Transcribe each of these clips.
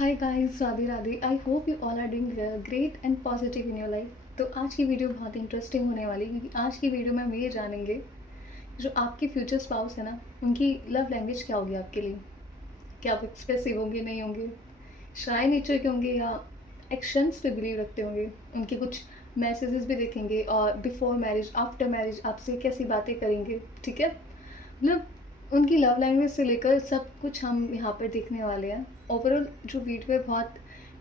Hi guys, Radhe Radhe. I hope you all are doing great and positive in your life. तो आज की video बहुत interesting होने वाली है, क्योंकि आज की वीडियो में हम ये जानेंगे जो आपके फ्यूचर स्पाउस है ना, उनकी लव लैंग्वेज क्या होगी आपके लिए। क्या आप एक्सप्रेसिव होंगे, नहीं होंगे, शाय नेचर के होंगे, या एक्शंस पे बिलीव रखते होंगे। उनके कुछ मैसेजेस भी देखेंगे, और बिफोर मैरिज आफ्टर मैरिज आपसे कैसी बातें करेंगे। ठीक है, मतलब उनकी लव लैंग्वेज से लेकर सब कुछ हम यहाँ पर देखने वाले हैं। ओवरऑल जो वीडियो है बहुत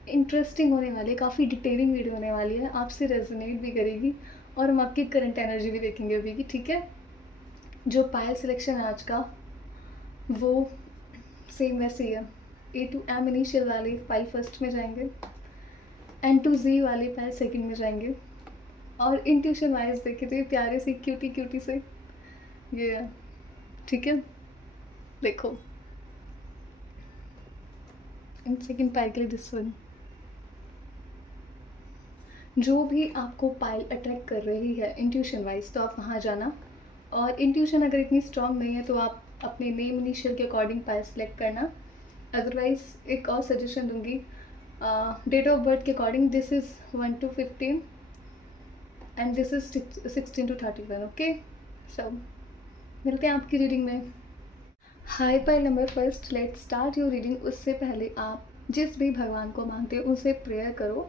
इंटरेस्टिंग होने वाली है, काफ़ी डिटेलिंग वीडियो होने वाली है, आपसे रेजोनेट भी करेगी। और हम आपकी करंट एनर्जी भी देखेंगे अभी की। ठीक है, जो पायल सिलेक्शन है आज का, वो सेम वैसे ही है। ए टू एम इनिशियल वाले पायल फर्स्ट में जाएंगे, एन टू जी वाले पायल सेकंड में जाएंगे। और इंट्यूशन वाइज देखे तो ये प्यारे से क्यूटी क्यूटी से ये है। ठीक है, देखो इन सेकंड पायल के लिए दिस वन। जो भी आपको पायल अट्रैक्ट कर रही है इंट्यूशन वाइज, तो आप वहाँ जाना। और इंट्यूशन अगर इतनी स्ट्रांग नहीं है तो आप अपने नेम इनिशियल के अकॉर्डिंग पायल सेलेक्ट करना। अदरवाइज एक और सजेशन दूंगी, डेट ऑफ बर्थ के according. This is 1 to 15 and this is 16 to 31। Okay, so मिलते हैं आपकी रीडिंग में। Hi pile number first, let start your reading. उससे पहले आप जिस भी भगवान को मानते हो उनसे प्रेयर करो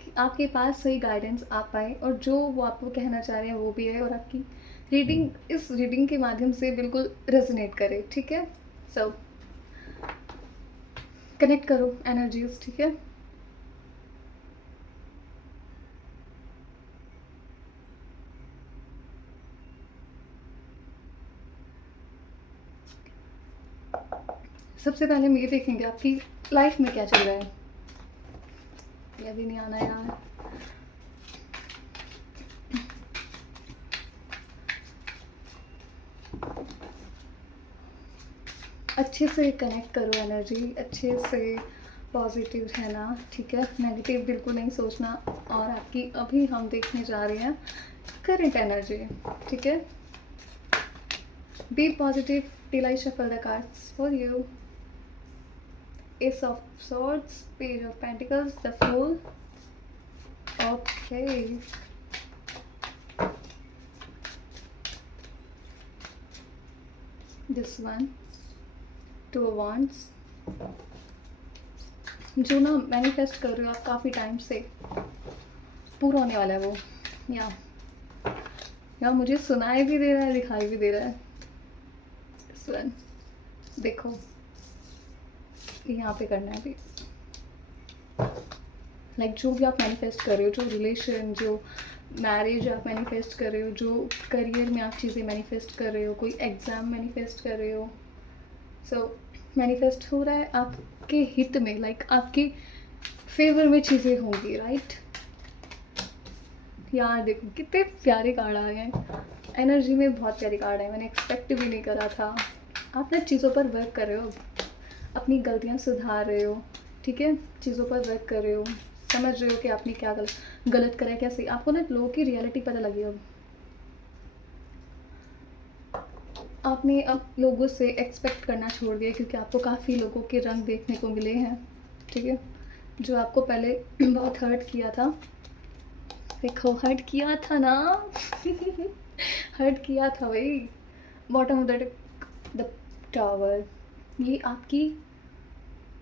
कि आपके पास सही गाइडेंस आ पाए, और जो वो आपको कहना चाह रहे हैं वो भी है, और आपकी रीडिंग इस रीडिंग के माध्यम से बिल्कुल रेजोनेट करे। ठीक है, सो कनेक्ट करो एनर्जीज। ठीक है, सबसे पहले हम ये देखेंगे आपकी लाइफ में क्या चल रहा है। ये अभी नहीं आना यार। अच्छे से कनेक्ट करो एनर्जी, अच्छे से पॉजिटिव रहना। ठीक है, नेगेटिव बिल्कुल नहीं सोचना। और आपकी अभी हम देखने जा रहे हैं करंट एनर्जी। ठीक है, be positive till I shuffle the cards for you. Ace of Swords, Page of Pentacles, the Fool. Okay. This one, Two of Wands. जो ना मैनिफेस्ट कर रहे हो आप काफ़ी टाइम से, पूरा होने वाला है वो। या मुझे सुनाई भी दे रहा है, दिखाई भी दे रहा है। This one, देखो यहाँ पे करना है अभी। लाइक जो भी आप मैनिफेस्ट कर रहे हो, जो रिलेशन, जो मैरिज आप मैनिफेस्ट कर रहे हो, जो करियर में आप चीज़ें मैनिफेस्ट कर रहे हो, कोई एग्ज़ाम मैनिफेस्ट कर रहे हो, सो मैनिफेस्ट हो रहा है आपके हित में। लाइक आपके फेवर में चीज़ें होंगी, राइट। यार देखो कितने प्यारे कार्ड आ गए एनर्जी में, बहुत प्यारे कार्ड है। मैंने एक्सपेक्ट भी नहीं करा था। आप ना चीज़ों पर वर्क कर रहे हो, अपनी गलतियाँ सुधार रहे हो। ठीक है, चीज़ों पर वर्क कर रहे हो, समझ रहे हो कि आपने क्या गलत करा है, क्या सही। आपको ना लोगों की रियलिटी पता लगी अब। आपने अब लोगों से एक्सपेक्ट करना छोड़ दिया, क्योंकि आपको काफ़ी लोगों के रंग देखने को मिले हैं। ठीक है, जो आपको पहले बहुत हर्ट किया था। देखो हर्ट किया था ना हर्ट किया था भाई। बॉटम ऑफ द टावर, ये आपकी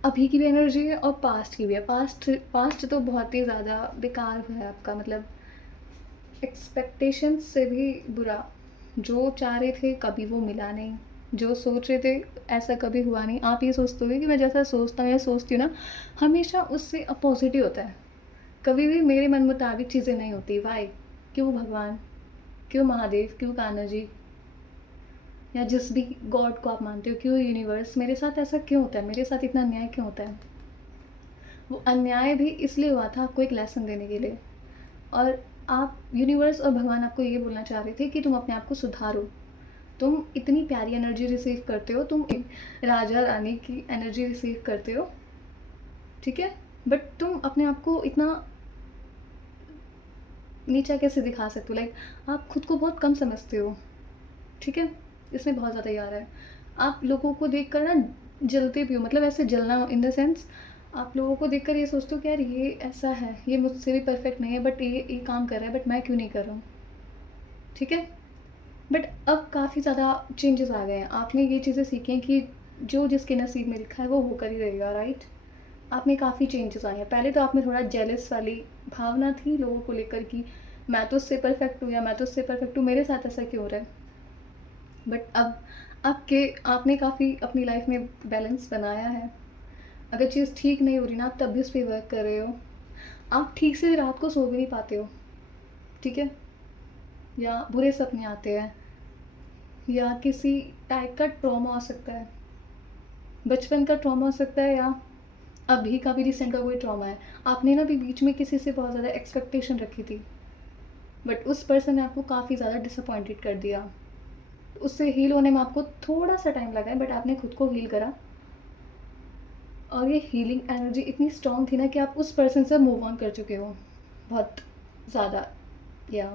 अभी की भी एनर्जी है और पास्ट की भी है। पास्ट तो बहुत ही ज़्यादा बेकार हुआ है आपका, मतलब एक्सपेक्टेशंस से भी बुरा। जो चाह रहे थे कभी वो मिला नहीं, जो सोच रहे थे ऐसा कभी हुआ नहीं। आप ये सोचते हो कि मैं जैसा सोचता हूँ या सोचती हूँ ना, हमेशा उससे अपोजिट ही होता है। कभी भी मेरे मन मुताबिक चीज़ें नहीं होती। वाई? क्यों भगवान, क्यों महादेव, क्यों कान्हा जी, या जिस भी गॉड को आप मानते हो, क्यों यूनिवर्स मेरे साथ ऐसा क्यों होता है, मेरे साथ इतना अन्याय क्यों होता है। वो अन्याय भी इसलिए हुआ था आपको एक लेसन देने के लिए। और आप, यूनिवर्स और भगवान आपको ये बोलना चाह रहे थे कि तुम अपने आप को सुधारो। तुम इतनी प्यारी एनर्जी रिसीव करते हो, तुम राजा रानी की एनर्जी रिसीव करते हो। ठीक है, बट तुम अपने आप को इतना नीचा कैसे दिखा सकते हो। लाइक आप खुद को बहुत कम समझते हो। ठीक है, इसमें बहुत ज़्यादा यार है। आप लोगों को देख कर ना जलते भी हो, मतलब ऐसे जलना इन द सेंस आप लोगों को देखकर ये सोचते हो कि यार ये ऐसा है, ये मुझसे भी परफेक्ट नहीं है, बट ये काम कर रहा है, बट मैं क्यों नहीं कर रहा हूँ, ठीक है? बट अब काफ़ी ज़्यादा चेंजेस आ गए हैं। आपने ये चीज़ें सीखी हैं कि जो जिसके नसीब में लिखा है वो होकर ही रहेगा, राइट? आप में काफ़ी चेंजेस आए हैं। पहले तो आप में थोड़ा जेलस वाली भावना थी लोगों को लेकर कि मैं तो उससे परफेक्ट हूँ या मैं तो उससे परफेक्ट हूँ, मेरे साथ ऐसा क्यों हो रहा है? बट अब आपने काफ़ी अपनी लाइफ में बैलेंस बनाया है। अगर चीज़ ठीक नहीं हो रही ना, आप तब भी उस पे वर्क कर रहे हो। आप ठीक से रात को सो भी नहीं पाते हो, ठीक है? या बुरे सपने आते हैं, या किसी टाइप का ट्रॉमा हो सकता है। बचपन का ट्रॉमा हो सकता है, या अभी का भी रिसेंट का कोई ट्रॉमा है। आपने ना अभी बीच में किसी से बहुत ज़्यादा एक्सपेक्टेशन रखी थी, बट उस पर्सन ने आपको काफ़ी ज़्यादा डिसअपॉइंटेड कर दिया। उससे हील होने में आपको थोड़ा-सा टाइम लगा है, बट आपने खुद को हील करा, और ये हीलिंग एनर्जी इतनी स्ट्रॉन्ग थी ना कि आप उस पर्सन से मूव ऑन कर चुके हो, बहुत ज़्यादा। या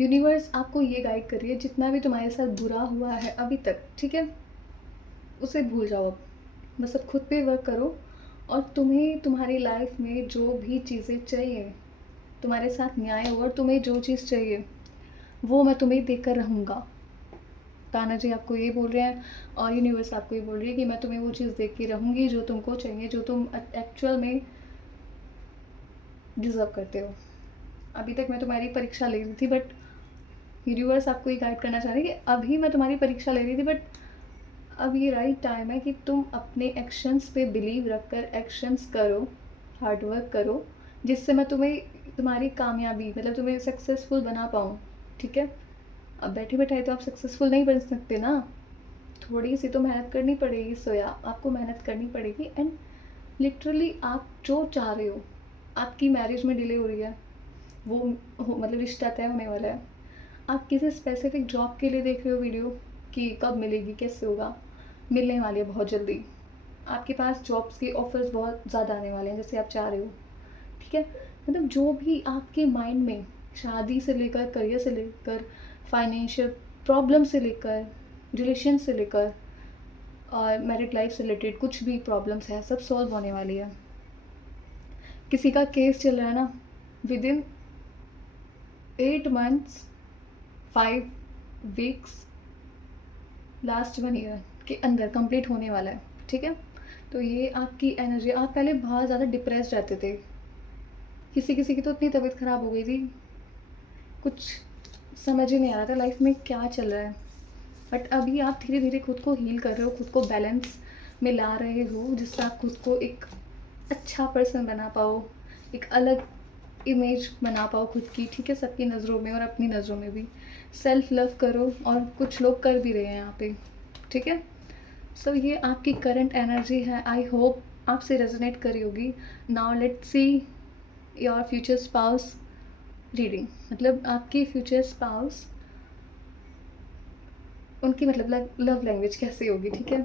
यूनिवर्स आपको ये गाइड कर रही है, जितना भी तुम्हारे साथ बुरा हुआ है अभी तक, ठीक है? उसे भूल जाओ अब। बस अब खुद पे वर्क करो, और तुम्हें तुम्हारी लाइफ में जो भी चीज़ें चाहिए, तुम्हारे साथ न्याय हो, और तुम्हें जो चीज़ चाहिए वो मैं तुम्हें देकर रहूँगा। ताना जी आपको ये बोल रहे हैं, और यूनिवर्स आपको ये बोल रही है कि मैं तुम्हें वो चीज़ दे के रहूँगी जो तुमको चाहिए, जो तुम एक्चुअल में डिज़र्व करते हो। अभी तक मैं तुम्हारी परीक्षा ले रही थी, बट यूनिवर्स आपको ये गाइड करना चाह रही है कि अभी मैं तुम्हारी परीक्षा ले रही थी, बट अब ये राइट टाइम है कि तुम अपने एक्शंस पे बिलीव रखकर एक्शंस करो, हार्ड वर्क करो, जिससे मैं तुम्हें तुम्हारी कामयाबी, मतलब तुम्हें सक्सेसफुल बना पाऊँ, ठीक है? अब बैठे बैठाए तो आप सक्सेसफुल नहीं बन सकते ना, थोड़ी सी तो मेहनत करनी पड़ेगी। सोया आपको मेहनत करनी पड़ेगी, एंड लिटरली आप जो चाह रहे हो, आपकी मैरिज में डिले हो रही है, वो मतलब रिश्ता तय होने वाला है। आप किसी स्पेसिफिक जॉब के लिए देख रहे हो वीडियो कि कब मिलेगी, कैसे होगा, मिलने वाली है बहुत जल्दी। आपके पास जॉब्स के ऑफर्स बहुत ज़्यादा आने वाले हैं जैसे आप चाह रहे हो, ठीक है? मतलब जो भी आपके माइंड में, शादी से लेकर, करियर से लेकर, फाइनेंशियल प्रॉब्लम से लेकर, रिलेशन से लेकर, और मैरिड लाइफ से रिलेटेड कुछ भी प्रॉब्लम्स है, सब सॉल्व होने वाली है। किसी का केस चल रहा है ना, with in 8 months, 5 weeks, last 1 year के अंदर कंप्लीट होने वाला है, ठीक है? तो ये आपकी एनर्जी, आप पहले बहुत ज़्यादा डिप्रेस्ड रहते थे, किसी किसी की तो इतनी तबीयत ख़राब हो गई थी, कुछ समझ ही नहीं आ रहा था लाइफ में क्या चल रहा है। बट अभी आप धीरे धीरे खुद को हील कर रहे हो, खुद को बैलेंस में ला रहे हो, जिससे आप खुद को एक अच्छा पर्सन बना पाओ, एक अलग इमेज बना पाओ खुद की, ठीक है? सबकी नज़रों में और अपनी नज़रों में भी सेल्फ लव करो, और कुछ लोग कर भी रहे हैं यहाँ पे, ठीक है? सो ये आपकी करंट एनर्जी है, आई होप आपसे रेजोनेट करी होगी। Now let's see your future spouse reading, मतलब आपकी फ्यूचर स्पाउस, उनकी मतलब लव लैंग्वेज कैसी होगी, ठीक है?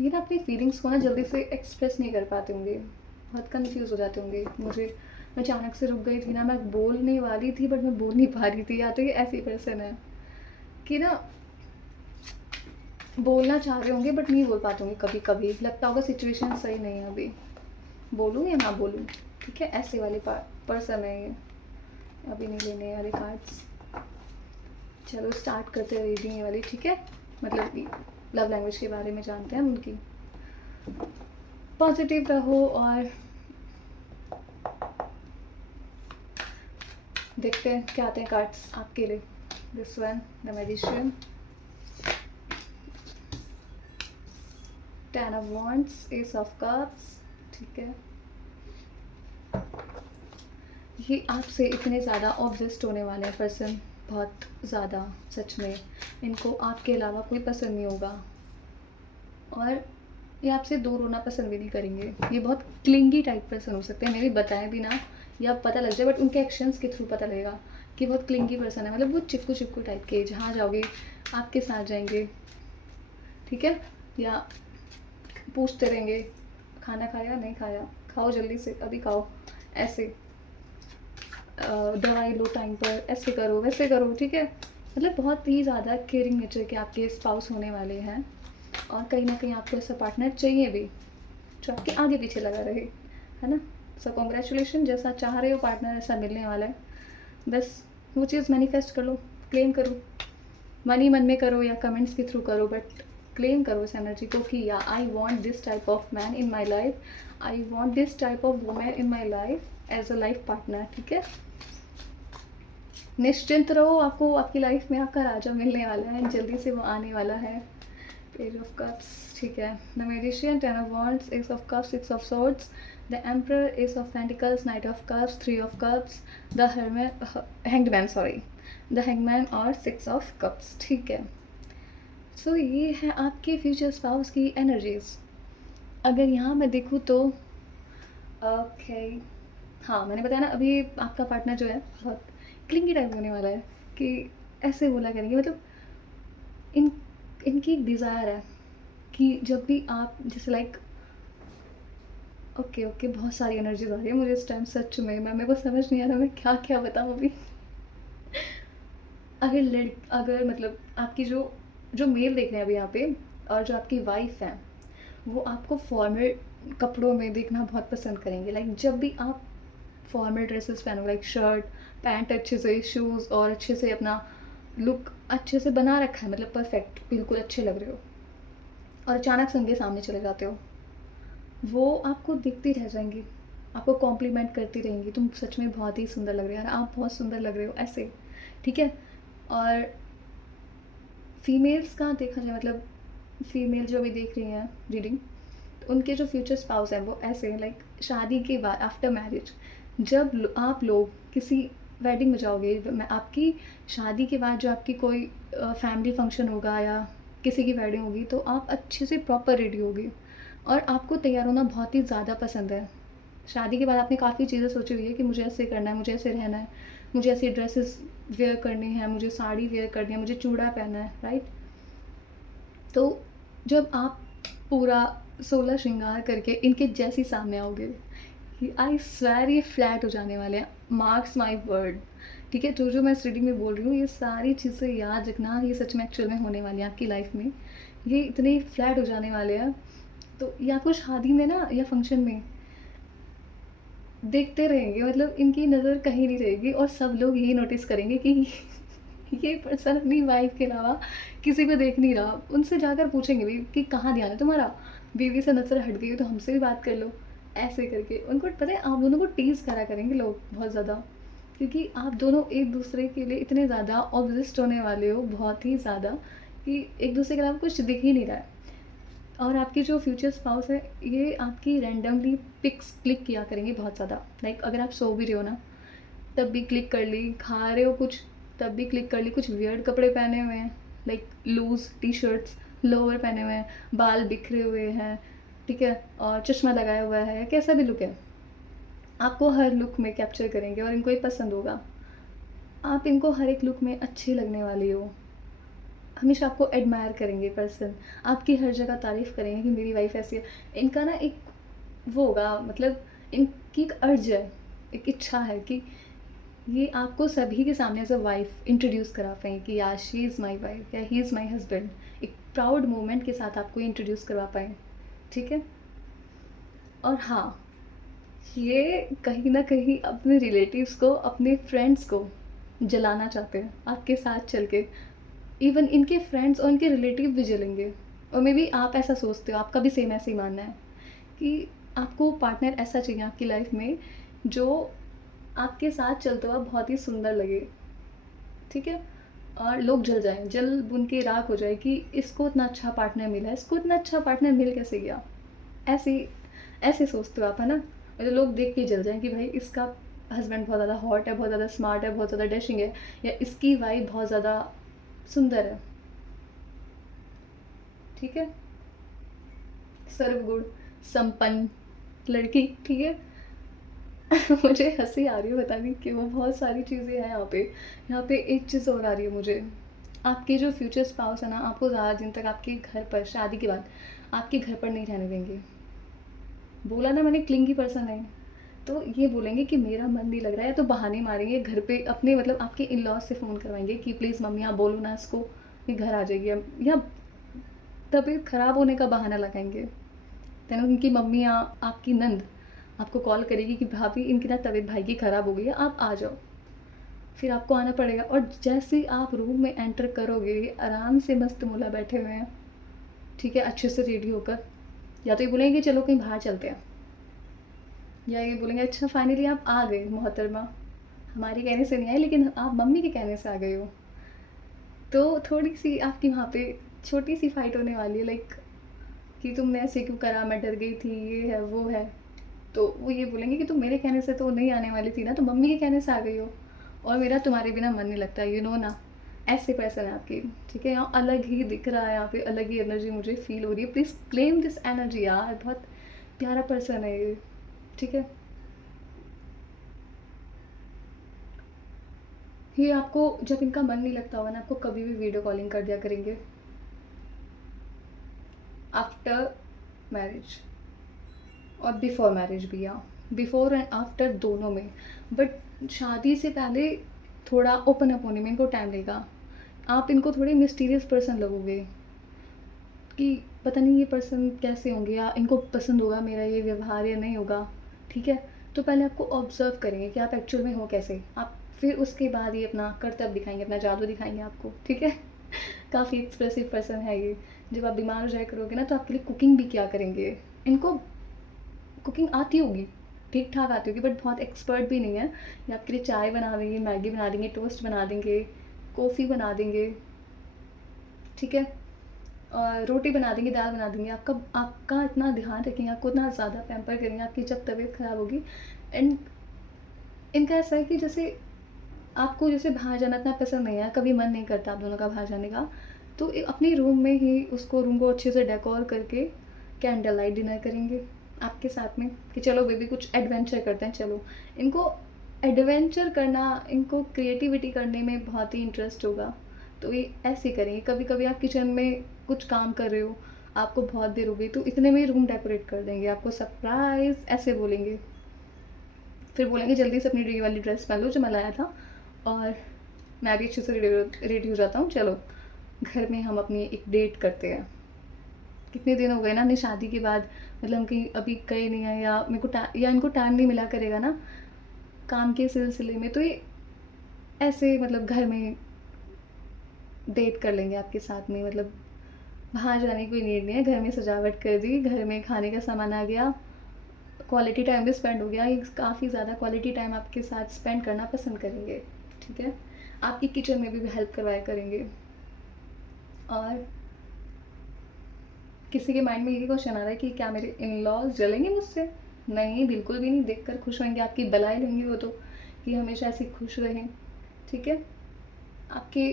ये ना अपनी फीलिंग्स को ना जल्दी से एक्सप्रेस नहीं कर पाते होंगे, बहुत कंफ्यूज हो जाते होंगे। मैं अचानक से रुक गई थी ना, मैं बोलने वाली थी बट मैं बोल नहीं पा रही थी। या तो ये ऐसी पर्सन है कि ना बोलना चाह रहे होंगे बट नहीं बोल पाते होंगे, कभी कभी लगता होगा सिचुएशन सही नहीं है, अभी बोलूँ या ना बोलूँ, ठीक है? ऐसे वाले पर्सन है ये। अभी नहीं लेने वाले कार्ड्स, चलो स्टार्ट करते हैं रीडिंग ये वाली, ठीक है? मतलब कि लव लैंग्वेज के बारे में जानते हैं हम उनकी। पॉजिटिव रहो, और देखते हैं क्या आते हैं कार्ड्स आपके लिए। This one, the magician, 10 of wands, ace of cups, ठीक है? ये आपसे इतने ज़्यादा ऑब्सेस्ड होने वाले हैं पर्सन, बहुत ज़्यादा, सच में इनको आपके अलावा कोई पसंद नहीं होगा, और ये आपसे दूर होना पसंद भी नहीं करेंगे। ये बहुत क्लिंगी टाइप पर्सन हो सकते हैं, मे भी बताएं भी ना, या पता लग जाए, बट उनके एक्शंस के थ्रू पता लगेगा कि बहुत क्लिंगी पर्सन है। मतलब वो चिपकू चिपकू टाइप के, जहाँ जाओगे आपके साथ जाएंगे, ठीक है? या पूछते रहेंगे खाना खाया, नहीं खाया, खाओ जल्दी से, अभी खाओ, ऐसे दवाई लो टाइम पर, ऐसे करो वैसे करो, ठीक है? मतलब बहुत ही ज़्यादा केयरिंग नेचर के आपके स्पाउस होने वाले हैं, और कहीं न कहीं आपको ऐसा पार्टनर चाहिए भी, जो आपके आगे पीछे लगा रहे, है ना? सो कांग्रेचुलेशन, जैसा चाह रहे हो पार्टनर ऐसा मिलने वाला है। बस वो चीज़ मैनिफेस्ट कर लो, क्लेम करो, मन ही मन में करो या कमेंट्स के थ्रू करो, बट क्लेम करो इस एनर्जी को कि या I want this type of man in my life, I want this type of woman in my life as a life partner. ठीक है, निश्चिंत रहो, आपको आपकी लाइफ में आपका राजा मिलने वाला है, जल्दी से वो आने वाला है। पेज ऑफ कप्स, ठीक है, the magician, ten of wands, S of cups, six of swords, the emperor, S of pentacles, night of cups, three of cups, the hanged sorry, the hangman और सिक्स ऑफ कप्स। ठीक है, सो ये है आपके future spouse की energies. अगर यहाँ मैं देखूँ तो ओके, हाँ मैंने बताया ना अभी आपका पार्टनर जो है बहुत क्लिंगी टाइप होने वाला है, कि ऐसे बोला करेंगे, मतलब इन इनकी एक डिज़ायर है कि जब भी आप जैसे लाइक ओके बहुत सारी एनर्जीज आ रही है मुझे इस टाइम, सच में मैं मेरे को समझ नहीं आ रहा मैं क्या क्या बताऊँ अभी। अगर मतलब आपकी जो जो मेल देख रहे हैं अभी यहाँ पे, और जो आपकी वाइफ है, वो आपको फॉर्मल कपड़ों में देखना बहुत पसंद करेंगे। लाइक जब भी आप फॉर्मल ड्रेसेस पहनो, लाइक शर्ट पैंट अच्छे से, शूज़, और अच्छे से अपना लुक अच्छे से बना रखा है, मतलब परफेक्ट बिल्कुल अच्छे लग रहे हो, और अचानक से उनके सामने चले जाते हो, वो आपको देखती रह जाएंगी, आपको कॉम्प्लीमेंट करती रहेंगी, तुम सच में बहुत ही सुंदर लग रहे हो यार, आप बहुत सुंदर लग रहे हो, ऐसे। ठीक है, और फीमेल्स का देखा जाए, मतलब फीमेल जो भी देख रही हैं रीडिंग, उनके जो फ्यूचर स्पाउस हैं वो ऐसे हैं, लाइक शादी के बाद आफ्टर मैरिज, जब आप लोग किसी वेडिंग में जाओगे, मैं आपकी शादी के बाद जो आपकी कोई फैमिली फंक्शन होगा या किसी की वेडिंग होगी, तो आप अच्छे से प्रॉपर रेडी होगी, और आपको तैयार होना बहुत ही ज़्यादा पसंद है। शादी के बाद आपने काफ़ी चीज़ें सोची हुई है कि मुझे ऐसे करना है, मुझे ऐसे रहना है, मुझे ऐसी ड्रेसेस वेयर करनी है, मुझे साड़ी वेयर करनी है, मुझे चूड़ा पहनना है, राइट? तो जब आप पूरा 16 श्रृंगार करके इनके जैसे ही सामने आओगे, कि आई स्वेर ये फ्लैट हो जाने वाले हैं, मार्क्स माई वर्ड। ठीक है, जो जो मैं इस रीडिंग में बोल रही हूँ, ये सारी चीज़ें याद रखना, ये सच में एक्चुअल में होने वाली है आपकी लाइफ में, ये इतने फ्लैट हो जाने वाले हैं। तो या कुछ शादी में ना या फंक्शन में देखते रहेंगे, मतलब इनकी नज़र कहीं नहीं रहेगी, और सब लोग यही नोटिस करेंगे कि ये पर्सन अपनी वाइफ के अलावा किसी को देख नहीं रहा। उनसे जाकर पूछेंगे भी कि कहाँ ध्यान है तुम्हारा, बीवी से नज़र हट गई हो तो हमसे भी बात कर लो, ऐसे करके उनको पता है आप दोनों को टीज़ करा करेंगे लोग बहुत ज़्यादा, क्योंकि आप दोनों एक दूसरे के लिए इतने ज़्यादा ऑब्सेस्ड होने वाले हो, बहुत ही ज़्यादा, कि एक दूसरे के अलावा कुछ दिख ही नहीं रहा है। और आपके जो फ्यूचर स्पाउस है, ये आपकी रैंडमली पिक्स क्लिक किया करेंगे बहुत ज़्यादा। लाइक अगर आप सो भी रहे हो ना, तब भी क्लिक कर ली, खा रहे हो कुछ, तब भी क्लिक कर ली, कुछ वियर्ड कपड़े पहने हुए हैं, like loose T shirts, lower पहने हुए हैं, बाल बिखरे हुए हैं, ठीक है, और चश्मा लगाया हुआ है, कैसा भी लुक है, आपको हर लुक में कैप्चर करेंगे और इनको ये पसंद होगा। आप इनको हर एक लुक में अच्छी लगने वाली हो, हमेशा आपको एडमायर करेंगे पर्सन, आपकी हर जगह तारीफ़ करेंगे कि मेरी वाइफ ऐसी है। इनका ना एक वो होगा, मतलब इनकी एक अर्ज है, एक इच्छा है कि ये आपको सभी के सामने एज़ अ वाइफ इंट्रोड्यूस करा पाएँ कि या शी इज़ माई वाइफ या ही इज़ माई हस्बैंड। एक प्राउड मोमेंट के साथ आपको इंट्रोड्यूस करवा पाएँ, ठीक है? और हाँ, ये कहीं न कहीं अपने रिलेटिव्स को, अपने फ्रेंड्स को जलाना चाहते हैं आपके साथ चल के। इवन इनके फ्रेंड्स और इनके रिलेटिव भी जलेंगे, और मे बी आप ऐसा सोचते हो, आपका भी सेम ऐसे ही मानना है कि आपको पार्टनर ऐसा चाहिए आपकी लाइफ में, जो आपके साथ चलते हुआ बहुत ही सुंदर लगे, ठीक है? और लोग जल जाएँ, जल भुन के राख हो जाए कि इसको इतना अच्छा पार्टनर मिला, इसको इतना अच्छा पार्टनर मिल कैसे गया? ऐसे ऐसे सोचते हो आप, है ना? मतलब लोग देख के जल जाएँ कि भाई इसका हस्बैंड बहुत ज़्यादा हॉट है, बहुत ज़्यादा स्मार्ट है, बहुत ज़्यादा डैशिंग है, या इसकी वाइफ़ बहुत ज़्यादा सुंदर है, ठीक है? सर्वगुण संपन्न लड़की, ठीक है? मुझे हँसी आ रही है, पता नहीं क्यों, बहुत सारी चीज़ें हैं यहाँ पे। यहाँ पे एक चीज़ और आ रही है मुझे, आपके जो फ्यूचर स्पाउस है ना, आपको ज़्यादा दिन तक आपके घर पर, शादी के बाद आपके घर पर नहीं रहने देंगे। बोला ना मैंने क्लिंगी पर्सन है, तो ये बोलेंगे कि मेरा मन नहीं लग रहा है, तो बहाने मारेंगे घर पे अपने, मतलब आपके इन लॉज से फ़ोन करवाएंगे कि प्लीज़ मम्मी आप बोलो ना इसको कि घर आ जाइए, या तबीयत ख़राब होने का बहाना लगाएंगे। देन उनकी मम्मी या आपकी नंद आपको कॉल करेगी कि भाभी इनकी ना तबीयत भाई की ख़राब हो गई है, आप आ जाओ। फिर आपको आना पड़ेगा, और जैसे ही आप रूम में एंटर करोगे, आराम से मस्त मौला बैठे हुए हैं, ठीक है, अच्छे से रेडी होकर, या तो ये बोलेंगे चलो कहीं बाहर चलते हैं, या ये बोलेंगे अच्छा फाइनली आप आ गए मोहतरमा, हमारे कहने से नहीं आए लेकिन आप मम्मी के कहने से आ गए हो। तो थोड़ी सी आपकी वहाँ पे छोटी सी फाइट होने वाली है, लाइक कि तुमने ऐसे क्यों करा, मैं डर गई थी, ये है वो है। तो वो ये बोलेंगे कि तुम मेरे कहने से तो नहीं आने वाली थी ना, तो मम्मी के कहने से आ गई हो, और मेरा तुम्हारे बिना मन नहीं लगता, यू नो ना। ऐसे पर्सन है आपकी, ठीक है, यहाँ अलग ही दिख रहा है, यहाँ पे अलग ही एनर्जी मुझे फील हो रही है। प्लीज़ क्लेम दिस एनर्जी यार, बहुत प्यारा पर्सन है ये, ठीक है। ये आपको जब इनका मन नहीं लगता होगा ना, आपको कभी भी वीडियो कॉलिंग कर दिया करेंगे आफ्टर मैरिज और बिफोर मैरिज भी, या बिफोर एंड आफ्टर दोनों में। बट शादी से पहले थोड़ा ओपन अप होने में इनको टाइम लगेगा। आप इनको थोड़े मिस्टीरियस पर्सन लगोगे कि पता नहीं ये पर्सन कैसे होंगे, या इनको पसंद होगा मेरा ये व्यवहार या नहीं होगा, ठीक है। तो पहले आपको ऑब्जर्व करेंगे कि आप एक्चुअल में हो कैसे, आप फिर उसके बाद ये अपना करतब दिखाएंगे, अपना जादू दिखाएंगे आपको, ठीक है। काफ़ी एक्सप्रेसिव पर्सन है ये। जब आप बीमार हो जाया करोगे ना, तो आपके लिए कुकिंग भी क्या करेंगे। इनको कुकिंग आती होगी, ठीक ठाक आती होगी, बट बहुत एक्सपर्ट भी नहीं है। ये आपके लिए चाय बना देंगे, मैगी बना देंगे, टोस्ट बना देंगे, कॉफ़ी बना देंगे, ठीक है, और रोटी बना देंगे, दाल बना देंगे। आपका आपका इतना ध्यान रखेंगे, आपको इतना ज़्यादा पैम्पर करेंगे आपकी जब तबीयत ख़राब होगी। एंड इनका ऐसा है कि जैसे आपको जैसे बाहर जाना इतना पसंद नहीं है, कभी मन नहीं करता आप दोनों का बाहर जाने का, तो अपने रूम में ही उसको, रूम को अच्छे से डेकोर करके कैंडल लाइट डिनर करेंगे आपके साथ में, कि चलो बेबी कुछ एडवेंचर करते हैं, चलो। इनको एडवेंचर करना, इनको क्रिएटिविटी करने में बहुत ही इंटरेस्ट होगा, तो ये ऐसे करेंगे। कभी कभी आप किचन में कुछ काम कर रहे हो, आपको बहुत देर हो गई, तो इतने में रूम डेकोरेट कर देंगे, आपको सरप्राइज़ ऐसे बोलेंगे। फिर बोलेंगे जल्दी से अपनी ये वाली ड्रेस पहन लो जो मैं लाया था, और मैं भी अच्छे से रेडी हो जाता हूँ, चलो घर में हम अपनी एक डेट करते हैं। कितने दिन हो गए ना अपनी शादी के बाद, मतलब हम कहीं अभी गए नहीं है, या मेरे को या इनको टाइम नहीं मिला करेगा ना काम के सिलसिले में, तो ये ऐसे मतलब घर में डेट कर लेंगे आपके साथ में। मतलब बाहर जाने की कोई नीड नहीं है, घर में सजावट कर दी, घर में खाने का सामान आ गया, क्वालिटी टाइम भी स्पेंड हो गया। ये काफ़ी ज़्यादा क्वालिटी टाइम आपके साथ स्पेंड करना पसंद करेंगे, ठीक है। आपकी किचन में भी हेल्प करवाया करेंगे। और किसी के माइंड में ये क्वेश्चन आ रहा है कि क्या मेरे इन लॉज जलेंगे मुझसे? नहीं, बिल्कुल भी नहीं, देखकर खुश होंगे, आपकी बलाई लेंगे वो तो, कि हमेशा ऐसे खुश रहें, ठीक है। आपके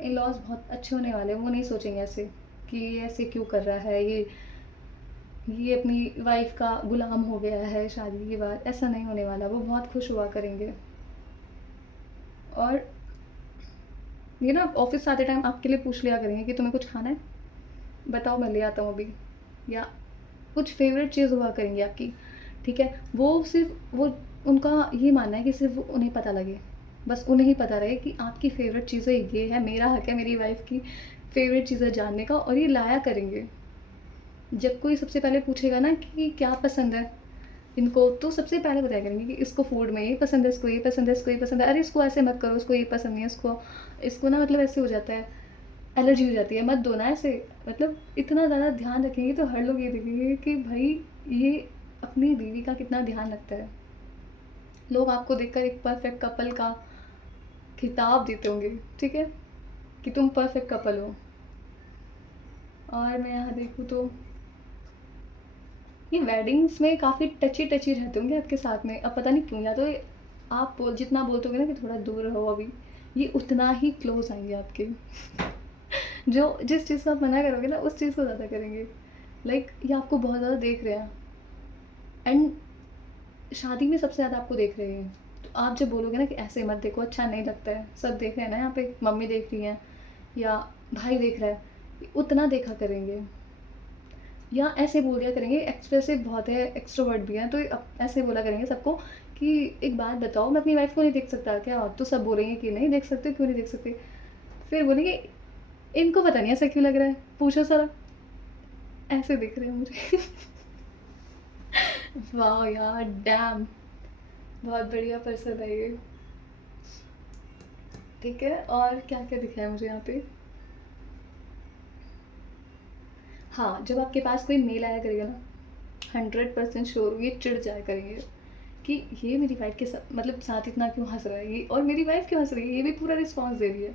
इन लॉज बहुत अच्छे होने वाले हैं, वो नहीं सोचेंगे ऐसे कि ये ऐसे क्यों कर रहा है, ये अपनी वाइफ का गुलाम हो गया है शादी के बाद, ऐसा नहीं होने वाला, वो बहुत खुश हुआ करेंगे। और ये ना ऑफिस आते टाइम आपके लिए पूछ लिया करेंगे कि तुम्हें कुछ खाना है, बताओ मैं ले आता हूँ अभी, या कुछ फेवरेट चीज़ हुआ करेंगी आपकी, ठीक है। वो सिर्फ वो, उनका ये मानना है कि सिर्फ उन्हें पता लगे, बस उन्हें ही पता रहे कि आपकी फेवरेट चीज़ें ये है, मेरा हक है मेरी वाइफ की फेवरेट चीज़ें जानने का, और ये लाया करेंगे। जब कोई सबसे पहले पूछेगा ना कि क्या पसंद है इनको, तो सबसे पहले बताया करेंगे कि इसको फूड में ये पसंद है, इसको ये पसंद है, इसको ये पसंद है, अरे इसको ऐसे मत करो, इसको ये पसंद नहीं है, इसको इसको ना मतलब ऐसे हो जाता है, एलर्जी हो जाती है, मत दो ना ऐसे। मतलब इतना ज़्यादा ध्यान रखेंगे तो हर लोग ये देखेंगे कि भाई ये अपनी बीवी का कितना ध्यान रखता है। लोग आपको देखकर एक परफेक्ट कपल का खिताब देते होंगे, ठीक है, कि तुम परफेक्ट कपल हो। और मैं यहाँ देखूँ तो ये वेडिंग्स में काफ़ी टची टची रहते होंगे आपके साथ में, अब पता नहीं क्यों, या तो आप जितना बोलते होगे ना कि थोड़ा दूर रहो अभी, ये उतना ही क्लोज आएंगे आपके। जो जिस चीज़ को आप मना करोगे ना, उस चीज़ को ज़्यादा करेंगे। लाइक ये आपको बहुत ज़्यादा देख रहे हैं, एंड शादी में सबसे ज़्यादा आपको देख रहे हैं, तो आप जब बोलोगे ना कि ऐसे मत देखो, अच्छा नहीं लगता है, सब देख रहे हैं ना, यहाँ पे मम्मी देख रही हैं या भाई देख रहा है, उतना देखा करेंगे। या ऐसे बोल दिया करेंगे, एक्सप्रेसिव बहुत है, एक्सट्रोवर्ट भी हैं, तो ऐसे बोला करेंगे सबको कि एक बात बताओ, मैं अपनी वाइफ को नहीं देख सकता क्या? तो सब बोलेंगे कि नहीं देख सकते, क्यों नहीं देख सकते? फिर बोलेंगे इनको पता नहीं ऐसा क्यों लग रहा है, पूछो ज़रा, ऐसे दिख रहे हैं मुझे। वाह यार, डैम, बहुत बढ़िया पर्सन है ये। ठीक है, और क्या क्या दिखा है मुझे यहाँ पे? हाँ, जब आपके पास कोई मेल आया करेगा ना, 100% श्योर हूँ ये चिढ़ जाया करेंगे कि ये मेरी वाइफ के साथ मतलब साथ इतना क्यों हंस रहा है ये, और मेरी वाइफ क्यों हंस रही है, ये भी पूरा रिस्पॉन्स दे रही है।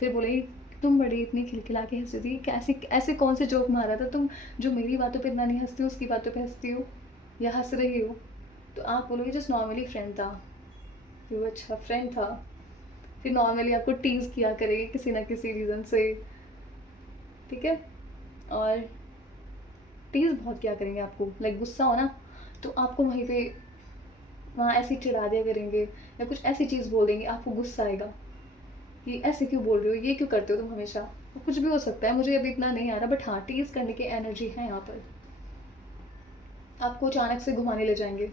फिर बोलेगी तुम बड़ी इतनी खिलखिला के हंस रही थी, कैसे ऐसे कौन से जोक मारा था तुम जो मेरी बातों पे इतना नहीं हंसती हो, उसकी बातों पे हंसती हो या हंस रही हो? तो आप बोलोगे जस्ट नॉर्मली फ्रेंड था। फिर वो अच्छा फ्रेंड था, फिर नॉर्मली आपको टीज किया करेगी किसी ना किसी रीज़न से। ठीक है, और टीज बहुत क्या करेंगे आपको, लाइक गुस्सा हो ना, तो आपको वहीं पे वहाँ ऐसे ही चिढ़ा दिया करेंगे या कुछ ऐसी चीज़ बोल देंगे, आपको गुस्सा आएगा कि ऐसे क्यों बोल रहे हो, ये क्यों करते हो तुम हमेशा। तो कुछ भी हो सकता है, मुझे अभी इतना नहीं आ रहा, बट हाँ टीज करने की एनर्जी है यहाँ पर। आपको अचानक से घुमाने ले जाएंगे,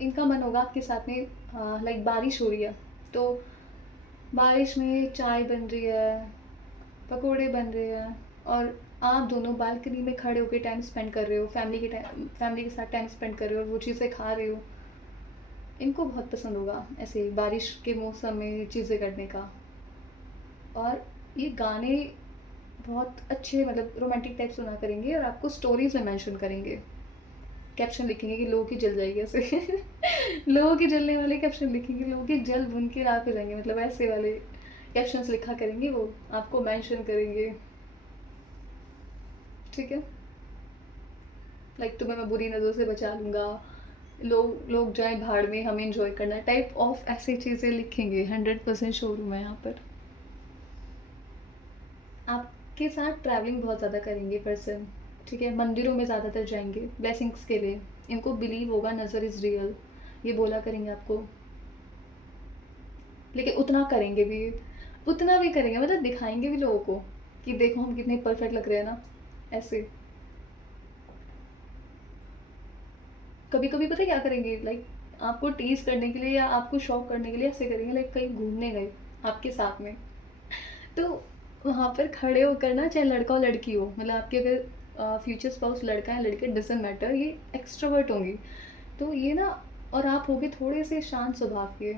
इनका मन होगा आपके साथ में, लाइक बारिश हो रही है, तो बारिश में चाय बन रही है, पकोड़े बन रहे हैं, और आप दोनों बालकनी में खड़े होकर टाइम स्पेंड कर रहे हो, फैमिली के साथ टाइम स्पेंड कर रहे हो और वो चीज़ें खा रहे हो। इनको बहुत पसंद होगा ऐसे बारिश के मौसम में चीज़ें करने का। और ये गाने बहुत अच्छे मतलब रोमांटिक टाइप सुना करेंगे, और आपको स्टोरीज में मेंशन करेंगे, कैप्शन लिखेंगे कि लोगों की जल जाएगी ऐसे। लोगों की जलने वाले कैप्शन लिखेंगे, लोगों की जल बुन के राख हो जाएंगे, मतलब ऐसे वाले कैप्शंस लिखा करेंगे, वो आपको मेंशन करेंगे। ठीक है, लाइक तुम्हें मैं बुरी नज़रों से बचा लूँगा, लोग लोग जाए भाड़ में, हमें इंजॉय करना टाइप ऑफ ऐसी चीज़ें लिखेंगे। 100% श्योर हूँ मैं यहाँ पर। आपके साथ ट्रैवलिंग बहुत ज़्यादा करेंगे पर्सन। ठीक है, मंदिरों में ज़्यादातर जाएंगे ब्लेसिंग्स के लिए, इनको बिलीव होगा नज़र इज़ रियल, ये बोला करेंगे आपको। लेकिन उतना करेंगे भी, उतना भी करेंगे मतलब दिखाएंगे भी लोगों को कि देखो हम कितने परफेक्ट लग रहे हैं ना, ऐसे। कभी कभी पता है क्या करेंगे, लाइक आपको टीज करने के लिए या आपको शॉक करने के लिए ऐसे करेंगे, लाइक कहीं घूमने गए आपके साथ में, तो वहाँ पर खड़े होकर ना, चाहे लड़का हो लड़की हो, मतलब आपके अगर फ्यूचर स्पाउस लड़का है लड़के डजेंट मैटर, ये एक्सट्रोवर्ट होंगी, तो ये ना, और आप होगे थोड़े से शांत स्वभाव के,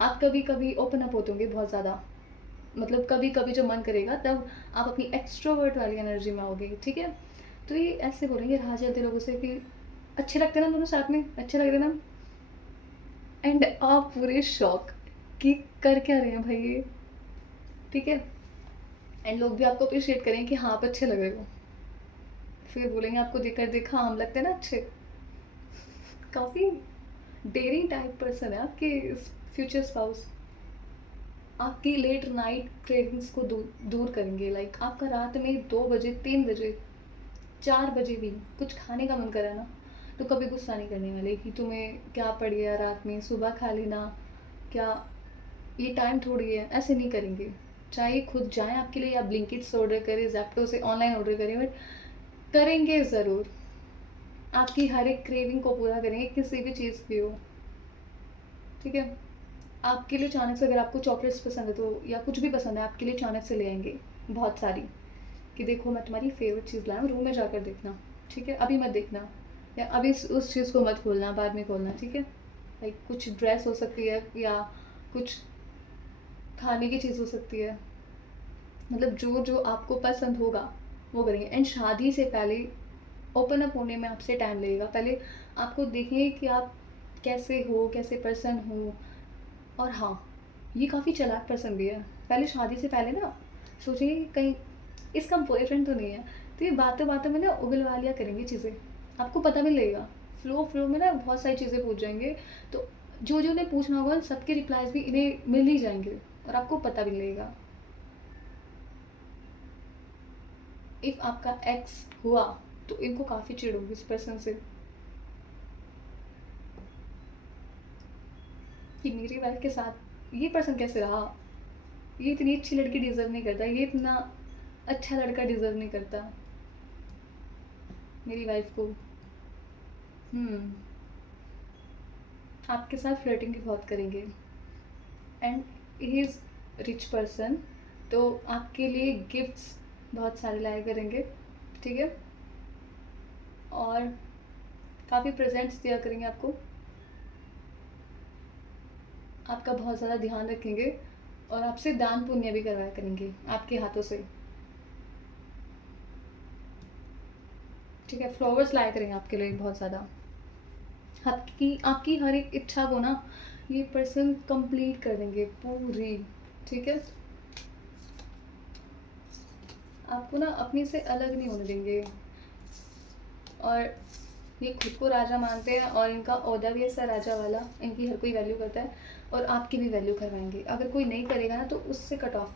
आप कभी कभी ओपन अप होते होंगे बहुत ज़्यादा, मतलब कभी कभी जब मन करेगा तब आप अपनी एक्सट्रोवर्ट वाली एनर्जी में आओगे। ठीक है, तो ये ऐसे बोलेंगे राह चलते लोगों से कि अच्छे लगते हैं ना दोनों साथ में, अच्छे लग रहे हैं ना, एंड आप पूरे शॉक कि कर क्या रहे हैं भाई ये। ठीक है, एंड लोग भी आपको अप्रिशिएट करेंगे कि हाँ आप अच्छे लग रहे हो, फिर बोलेंगे आपको देखकर देखा हम लगते हैं ना अच्छे। काफ़ी डेयरिंग टाइप पर्सन है आपके फ्यूचर स्पाउस। आपकी लेट नाइट क्रेविंग्स को दूर करेंगे, लाइक आपका रात में 2 बजे 3 बजे 4 बजे भी कुछ खाने का मन करा ना, तो कभी गुस्सा नहीं करने वाले कि तुम्हें क्या पड़ गया रात में, सुबह खा लेना, क्या ये टाइम थोड़ी है, ऐसे नहीं करेंगे। चाहे खुद जाएं आपके लिए, या ब्लिंकिट से ऑर्डर करें, जेप्टो से ऑनलाइन ऑर्डर करें, बट करेंगे ज़रूर। आपकी हर एक क्रेविंग को पूरा करेंगे, किसी भी चीज़ की हो। ठीक है, आपके लिए अचानक से अगर आपको चॉकलेट्स पसंद है, तो या कुछ भी पसंद है, आपके लिए अचानक से ले आएंगे बहुत सारी, कि देखो मैं तुम्हारी फेवरेट चीज़ लाया हूँ, रूम में जाकर देखना। ठीक है, अभी मत देखना, या अभी उस चीज़ को मत खोलना, बाद में खोलना। ठीक है, लाइक कुछ ड्रेस हो सकती है, या कुछ खाने की चीज़ हो सकती है, मतलब जो जो आपको पसंद होगा वो करेंगे। एंड शादी से पहले ओपन अप होने में आपसे टाइम लगेगा, पहले आपको देखेंगे कि आप कैसे हो, कैसे पर्सन हो। और हाँ, ये काफ़ी चालाक पर्सन भी है, पहले शादी से पहले ना सोचेंगे कि कहीं इसका बॉयफ्रेंड तो नहीं है, तो ये बातों बातों में ना उगलवा लिया करेंगे चीज़ें, आपको पता भी लगेगा। फ्लो फ्लो में ना बहुत सारी चीज़ें पूछ जाएंगे, तो जो जो उन्हें पूछना होगा सबके रिप्लाईज भी इन्हें मिल ही जाएंगे, और आपको पता भी लगेगा। इफ़ आपका एक्स हुआ तो इनको काफ़ी चिढ़ होगी इस पर्सन से कि मेरी वाइफ के साथ ये पर्सन कैसे रहा, ये इतनी अच्छी लड़की डिजर्व नहीं करता, ये इतना अच्छा लड़का डिज़र्व नहीं करता मेरी वाइफ को। आपके साथ फ्लर्टिंग भी बहुत करेंगे and he is rich person, तो आपके लिए गिफ्ट्स बहुत सारे लाया करेंगे, ठीक है? और काफ़ी प्रेजेंट्स दिया करेंगे आपको, आपका बहुत ज़्यादा ध्यान रखेंगे और आपसे दान पुण्य भी करवाया करेंगे आपके हाथों से, ठीक है? फ्लावर्स लाया करेंगे आपके लिए बहुत ज़्यादा। आपकी आपकी हर एक इच्छा को ना ये पर्सन कंप्लीट कर देंगे पूरी, ठीक है? आपको ना अपने से अलग नहीं होने देंगे और ये खुद को राजा मानते हैं और इनका ओहदा भी ऐसा राजा वाला, इनकी हर कोई वैल्यू करता है और आपकी भी वैल्यू करवाएंगे। अगर कोई नहीं करेगा ना तो उससे कट ऑफ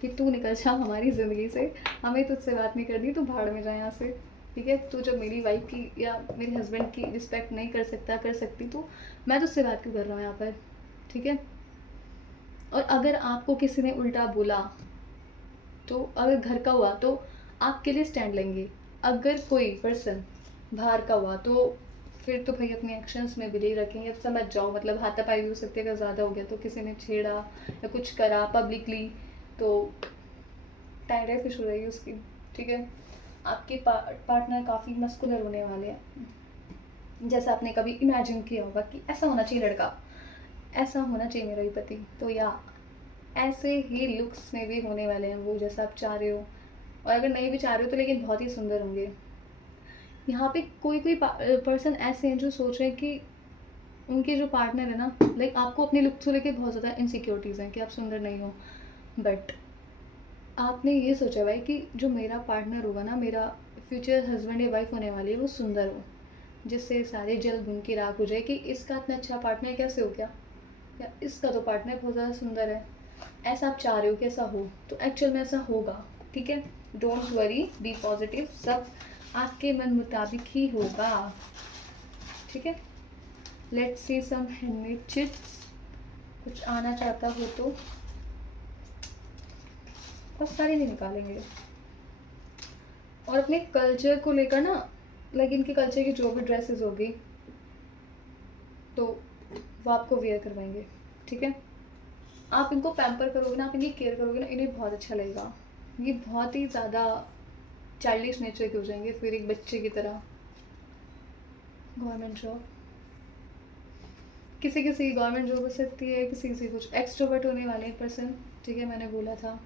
कि तू निकल जा हमारी ज़िंदगी से, हमें तुझसे बात नहीं करनी, तू भाड़ में जा यहाँ से, ठीक है? तू जब मेरी वाइफ की या मेरे हस्बैंड की रिस्पेक्ट नहीं कर सकता कर सकती तो मैं तुझसे बात क्यों कर रहा हूँ यहाँ पर, ठीक है? और अगर आपको किसी ने उल्टा बोला तो अगर घर का हुआ तो आपके लिए स्टैंड लेंगे, अगर कोई पर्सन बाहर का हुआ तो फिर तो भाई अपने एक्शंस में बिलीव रखेंगे। अब समझ जाओ, मतलब हाथापाई भी हो सकती है, अगर ज़्यादा हो गया तो किसी ने छेड़ा या कुछ करा पब्लिकली तो टाइड है फिश हो रहेगी उसकी, ठीक है? आपके पार्टनर काफ़ी मस्कुलर होने वाले हैं, जैसा आपने कभी इमेजिन किया होगा कि ऐसा होना चाहिए लड़का, ऐसा होना चाहिए मेरा भी पति, तो या ऐसे ही लुक्स में भी होने वाले हैं वो, जैसा आप चाह रहे हो। और अगर नहीं भी चाह रहे हो तो लेकिन बहुत ही सुंदर होंगे। यहाँ पे कोई कोई पर्सन ऐसे हैं जो सोच रहे हैं कि उनके जो पार्टनर है ना, लाइक आपको अपने लुक्स को लेके बहुत ज़्यादा इनसिक्योरिटीज़ हैं कि आप सुंदर नहीं हो, बट आपने ये सोचा भाई कि जो मेरा पार्टनर होगा ना, मेरा फ्यूचर हस्बैंड या वाइफ होने वाली है, वो सुंदर हो, जिससे सारे जल भून की राख हो जाए कि इसका इतना अच्छा पार्टनर कैसे हो गया, या इसका तो पार्टनर बहुत ज़्यादा सुंदर है। ऐसा आप चाह रहे हो कि ऐसा हो, तो एक्चुअल में ऐसा होगा, ठीक है? डोंट वरी, बी पॉजिटिव, सब आपके मन मुताबिक ही होगा, ठीक है? Let's see some handmade chits, कुछ आना चाहता हो तो बहुत सारे नहीं निकालेंगे। और अपने कल्चर को लेकर ना, लाइक इनके कल्चर की जो भी ड्रेसेस होगी तो वो आपको वेयर करवाएंगे, ठीक है? आप इनको पैम्पर करोगे ना, आप इनकी केयर करोगे ना, इन्हें बहुत अच्छा लगेगा। ये बहुत ही ज़्यादा चाइल्डिश नेचर के हो जाएंगे फिर, एक बच्चे की तरह। गवर्नमेंट जॉब, किसी किसी की गवर्नमेंट जॉब हो सकती है, किसी किसी कुछ। एक्सट्रोवर्ट होने वाले पर्सन, ठीक है? मैंने बोला था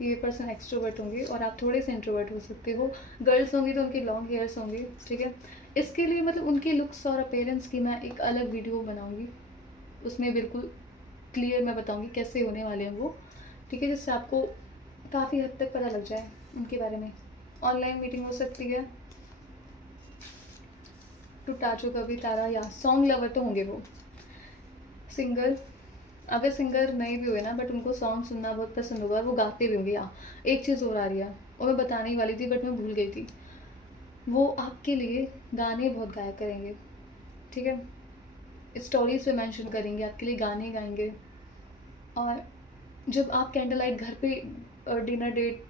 ये पर्सन एक्सट्रोवर्ट होंगे और आप थोड़े से इंट्रोवर्ट हो सकते हो। गर्ल्स होंगी तो उनके लॉन्ग हेयर्स होंगे, ठीक है? इसके लिए मतलब उनके लुक्स और अपेयरेंस की मैं एक अलग वीडियो बनाऊंगी, उसमें बिल्कुल क्लियर मैं बताऊंगी कैसे होने वाले हैं वो, ठीक है? जिससे आपको काफ़ी हद तक पता लग जाए उनके बारे में। ऑनलाइन मीटिंग हो सकती है, टूटा जो कभी तारा, या सॉन्ग लवर तो होंगे वो। सिंगर, अगर सिंगर नहीं भी हुए ना बट उनको सॉन्ग सुनना बहुत पसंद होगा और वो गाते भी होंगे। या एक चीज़ और आ रही है और मैं बताने ही वाली थी बट मैं भूल गई थी, वो आपके लिए गाने बहुत गाया करेंगे, ठीक है? स्टोरीज पे मेंशन करेंगे, आपके लिए गाने गाएंगे। और जब आप कैंडल लाइट घर पे डिनर डेट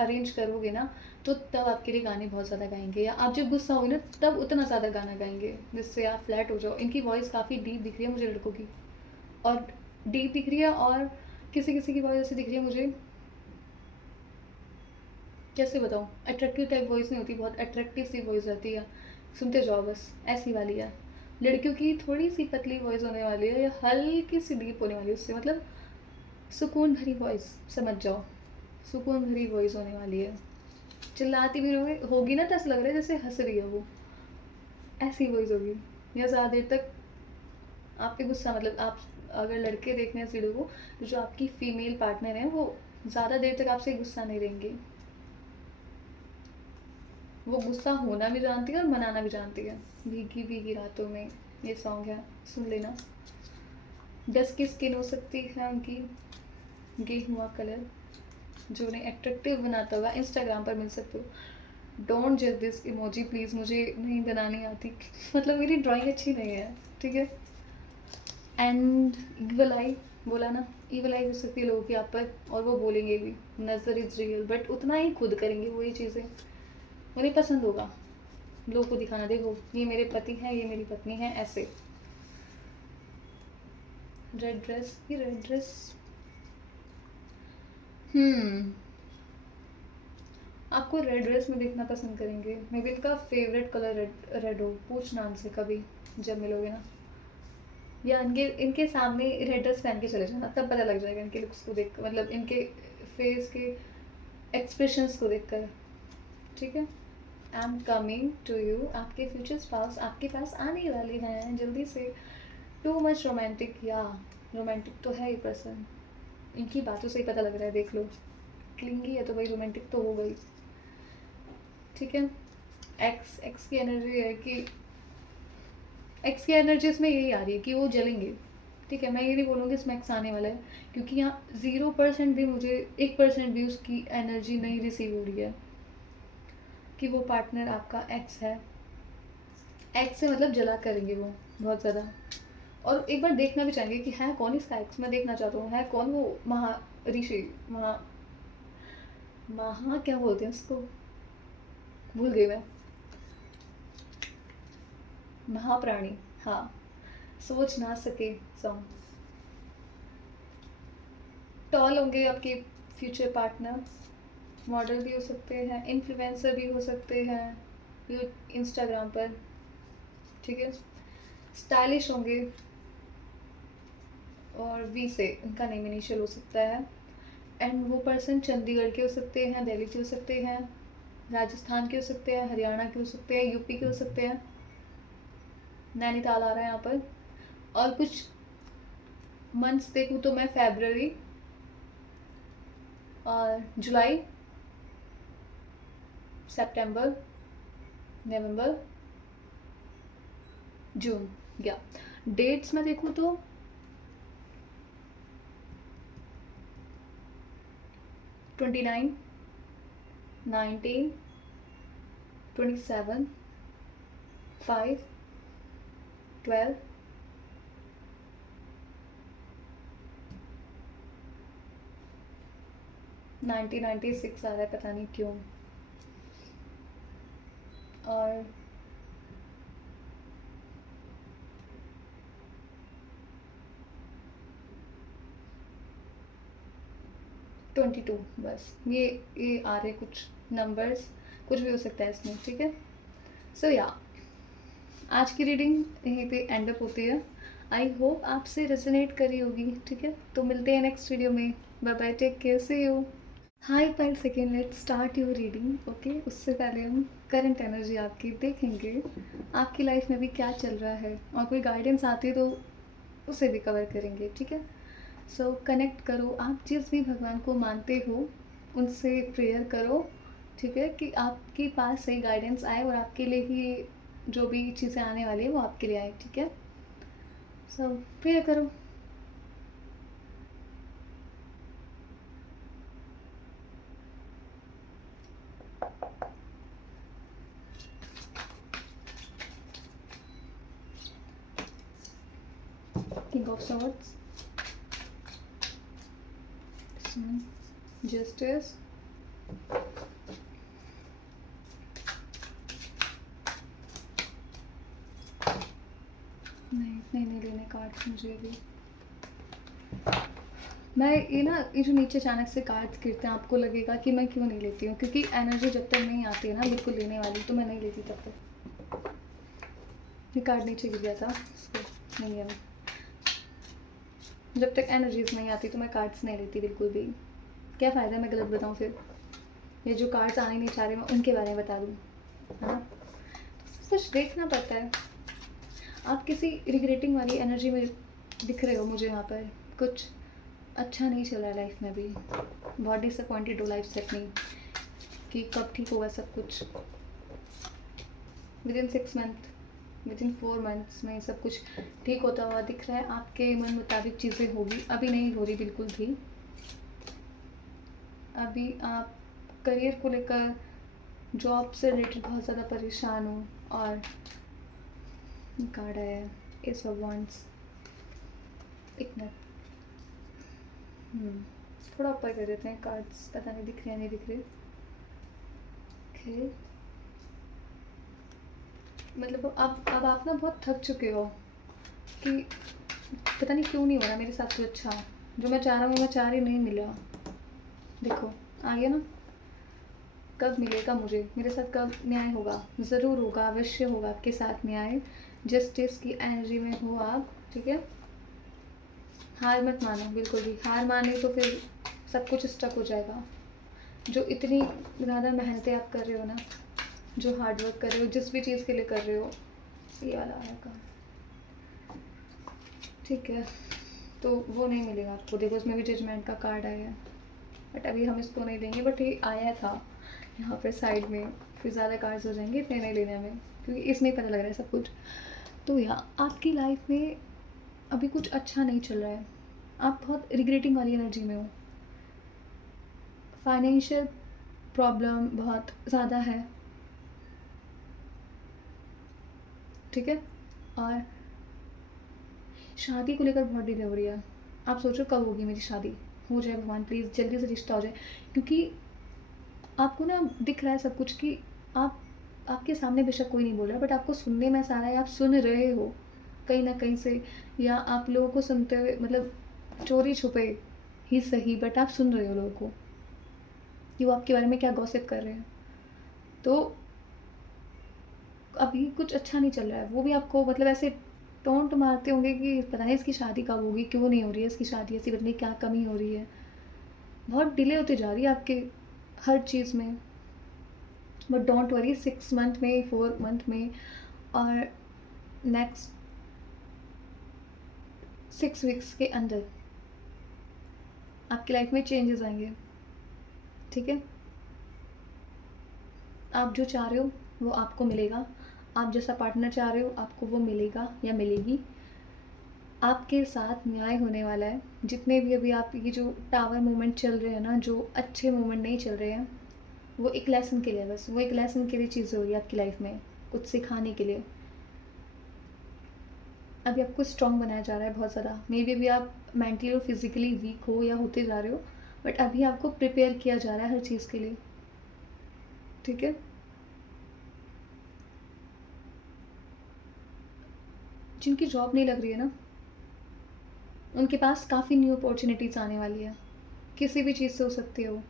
अरेंज करोगे ना तो तब आपके लिए गाने बहुत ज़्यादा गाएंगे, या आप जब गुस्सा होगे ना तब उतना ज़्यादा गाना गाएंगे जिससे आप फ्लैट हो जाओ। इनकी वॉइस काफ़ी डीप दिख रही है मुझे लड़कों की, और डीप दिख रही है, और किसी किसी की वॉइस ऐसी दिख रही है मुझे, कैसे बताऊँ, अट्रैक्टिव टाइप वॉइस नहीं होती, बहुत अट्रैक्टिव सी वॉइस रहती है, सुनते जाओ बस, ऐसी वाली है। लड़कियों की थोड़ी सी पतली वॉइस होने वाली है या हल्की सी डीप होने वाली है, उससे मतलब सुकून भरी वॉइस, समझ जाओ, सुकून भरी वॉइस होने वाली है। चिल्लाती भी होगी ना तो ऐसा लग रहा है जैसे हंस रही है वो, ऐसी वॉइस होगी। या ज़्यादा देर तक आपके गुस्सा, मतलब आप अगर लड़के देखने हैं इस वीडियो को तो जो आपकी फीमेल पार्टनर है वो ज़्यादा देर तक आपसे गुस्सा नहीं रहेंगी, वो गुस्सा होना भी जानती है और मनाना भी जानती है। भीगी भीगी रातों में ये सॉन्ग है, सुन लेना। डस्ट की स्किन हो सकती है उनकी गेहुआ कलर, जो उन्हें अट्रैक्टिव बनाता होगा। इंस्टाग्राम पर मिल सकते हो। डोंट जज दिस इमोजी प्लीज़, मुझे नहीं बनानी आती मतलब मेरी ड्राइंग अच्छी नहीं है, ठीक है? एंड इक्वल आई, बोला ना, ईवल आई हो सकती है लोगों की आप पर, और वो बोलेंगे भी नज़र इज़ रियल, बट उतना ही खुद करेंगे वही चीज़ें, उन्हें पसंद होगा लोगों को दिखाना, देखो ये मेरे पति हैं, ये मेरी पत्नी है, ऐसे। रेड ड्रेस, ये रेड ड्रेस, आपको रेड ड्रेस में देखना पसंद करेंगे, मे बी इनका फेवरेट कलर रेड रेड हो, पूछना उनसे कभी जब मिलोगे ना, या इनके इनके सामने रेड ड्रेस पहन के चले जाना, तब पता लग जाएगा इनके लुक्स को देख, मतलब इनके फेस के एक्सप्रेशंस को देख कर, ठीक है। I am coming to you, आपके फ्यूचर स्पाउस आपके पास आने वाले हैं जल्दी से। टू मच रोमांटिक, या रोमांटिक तो है ही पर्सन, इनकी बातों से ही पता लग रहा है, देख लो। क्लिंगी है तो भाई रोमांटिक तो हो गई, ठीक है। एक्स एक्स की एनर्जी है कि एक्स की एनर्जी इसमें यही आ रही है कि वो जलेंगे, ठीक है। मैं ये नहीं बोलूँगी इसमें एक्स आने वाला है, क्योंकि यहाँ 0% भी, मुझे 1% भी उसकी एनर्जी नहीं रिसीव हो रही है कि वो पार्टनर आपका एक्स है। एक्स से मतलब जला करेंगे वो बहुत ज़्यादा, और एक बार देखना भी चाहेंगे कि है कौन इसका एक्स, मैं देखना चाहता हूँ है कौन वो महा ऋषि, महा महा क्या बोलते हैं उसको, भूल गई मैं, महाप्राणी, हाँ, सोच ना सके सॉन्ग। टॉल होंगे आपके फ्यूचर पार्टनर, मॉडल भी हो सकते हैं, इन्फ्लुएंसर भी हो सकते हैं इंस्टाग्राम पर, ठीक है। स्टाइलिश होंगे, और वी से उनका नेम इनिशियल हो सकता है, एंड वो पर्सन चंडीगढ़ के हो सकते हैं, दिल्ली के हो सकते हैं, राजस्थान के हो सकते हैं, हरियाणा के हो सकते हैं, यूपी के हो सकते हैं, नैनीताल आ रहा है यहाँ पर। और कुछ मंथ्स देखूँ तो मैं फेबररी और जुलाई, सितंबर, नवंबर, जून, या डेट्स में देखूँ तो 29, 19, 27, 5, 12, 1996 आ रहा है, पता नहीं क्यों, और 22, बस ये आ रहे कुछ नंबर्स, कुछ भी हो सकता है इसमें, ठीक है। सो या आज की रीडिंग यहीं पे एंड अप होती है। आई होप आपसे रेजोनेट करी होगी, ठीक है। तो मिलते हैं नेक्स्ट वीडियो में, bye bye, take care, see you. Hi पर second, let's start your reading, okay. उससे पहले हम करंट एनर्जी आपकी देखेंगे, आपकी लाइफ में भी क्या चल रहा है, और कोई गाइडेंस आती है तो उसे भी कवर करेंगे, ठीक है। सो कनेक्ट करो, आप जिस भी भगवान को मानते हो उनसे प्रेयर करो, ठीक है, कि आपके पास सही गाइडेंस आए और आपके लिए ही जो भी चीज़ें आने वाली है वो आपके लिए आए, ठीक है। सो प्रेयर करो। King of Swords, Sun, Justice, नहीं लेने कार्ड्स मुझे अभी। मैं ये जो नीचे अचानक से कार्ड्स गिरते हैं, आपको लगेगा कि मैं क्यों नहीं लेती हूँ, क्योंकि एनर्जी जब तक नहीं आती है ना बिल्कुल लेने वाली, तो मैं नहीं लेती तब तक। ये कार्ड नीचे गिर गया था, इसको नहीं है, जब तक एनर्जीज नहीं आती तो मैं कार्ड्स नहीं लेती बिल्कुल भी। क्या फ़ायदा मैं गलत बताऊँ फिर, ये जो कार्ड्स आने नहीं चाह रहे मैं उनके बारे में बता दूँ, है ना। तो कुछ देखना पड़ता है। आप किसी रिग्रेटिंग वाली एनर्जी में दिख रहे हो मुझे यहाँ पर, कुछ अच्छा नहीं चल रहा है लाइफ में भी, बहुत डिसअपॉइंटेड हो लाइफ से अपनी, कि कब ठीक होगा सब कुछ। With in 6 month, with in 4 months में सब कुछ ठीक होता हुआ दिख रहा है, आपके मन मुताबिक चीज़ें होगी, अभी नहीं हो रही बिल्कुल भी। अभी आप करियर को लेकर, जॉब से रिलेटेड बहुत ज़्यादा परेशान हो, और कार्ड आया है एस ऑफ वांड्स, एक मिनट, थोड़ा ऊपर कर देते हैं कार्ड्स, पता नहीं दिख रहे हैं नहीं दिख रहे। ओके, मतलब अब आप ना बहुत थक चुके हो कि पता नहीं क्यों नहीं हो रहा मेरे साथ कुछ अच्छा, जो मैं चाह रहा हूँ मैं चाह रही नहीं मिला। देखो आ गया ना, कब मिलेगा मुझे, मेरे साथ कब न्याय होगा, ज़रूर होगा, अवश्य होगा आपके साथ न्याय। जस्टिस की एनर्जी में हो आप, ठीक है। हार मत मानो, बिल्कुल भी हार माने तो फिर सब कुछ स्टक हो जाएगा। जो इतनी ज़्यादा मेहनतें आप कर रहे हो ना, जो हार्ड वर्क कर रहे हो, जिस भी चीज़ के लिए कर रहे हो, ये वाला आया काम, ठीक है, तो वो नहीं मिलेगा आपको। देखो इसमें भी जजमेंट का कार्ड आया है, बट अभी हम इसको नहीं लेंगे, बट ये आया था यहाँ पर साइड में, फिर ज़्यादा कार्ड्स हो जाएंगे, फिर नहीं लेने हमें, क्योंकि इसमें पता लग रहा है सब कुछ। तो यहाँ आपकी लाइफ में अभी कुछ अच्छा नहीं चल रहा है, आप बहुत रिग्रेटिंग वाली एनर्जी में हो, फाइनेंशियल प्रॉब्लम बहुत ज़्यादा है, ठीक है। और शादी को लेकर बहुत डिले हो रही है, आप सोचो कब होगी मेरी शादी, हो जाए भगवान प्लीज़ जल्दी से रिश्ता हो जाए, क्योंकि आपको ना दिख रहा है सब कुछ कि आप, आपके सामने बेशक कोई नहीं बोल रहा, बट आपको सुनने में ऐसा आ रहा है, आप सुन रहे हो कहीं ना कहीं से, या आप लोगों को सुनते हुए, मतलब चोरी छुपे ही सही, बट आप सुन रहे हो लोगों को कि वो आपके बारे में क्या गॉसिप कर रहे हैं। तो अभी कुछ अच्छा नहीं चल रहा है, वो भी आपको मतलब ऐसे टोंट मारते होंगे कि पता नहीं इसकी शादी कब होगी, क्यों नहीं हो रही है इसकी शादी, ऐसी पता नहीं क्या कमी हो रही है, बहुत डिले होती जा रही है आपके हर चीज़ में। बट डोंट वरी, 6 मंथ में, 4 मंथ में, और नेक्स्ट 6 वीक्स के अंदर आपकी लाइफ में चेंजेस आएंगे, ठीक है। आप जो चाह रहे हो वो आपको मिलेगा, आप जैसा पार्टनर चाह रहे हो आपको वो मिलेगा या मिलेगी, आपके साथ न्याय होने वाला है। जितने भी अभी आप ये जो टावर मोमेंट चल रहे हैं ना, जो अच्छे मोमेंट नहीं चल रहे हैं, वो एक लेसन के लिए, बस वो एक लेसन के लिए चीज़ हो रही है आपकी लाइफ में, कुछ सिखाने के लिए। अभी आपको स्ट्रॉन्ग बनाया जा रहा है बहुत ज़्यादा, मे बी अभी आप मेंटली और फिजिकली वीक हो या होते जा रहे हो, बट अभी आपको प्रिपेयर किया जा रहा है हर चीज़ के लिए, ठीक है। जिनकी जॉब नहीं लग रही है ना, उनके पास काफ़ी न्यू अपॉर्चुनिटीज़ आने वाली है, किसी भी चीज़ से हो सकती हो,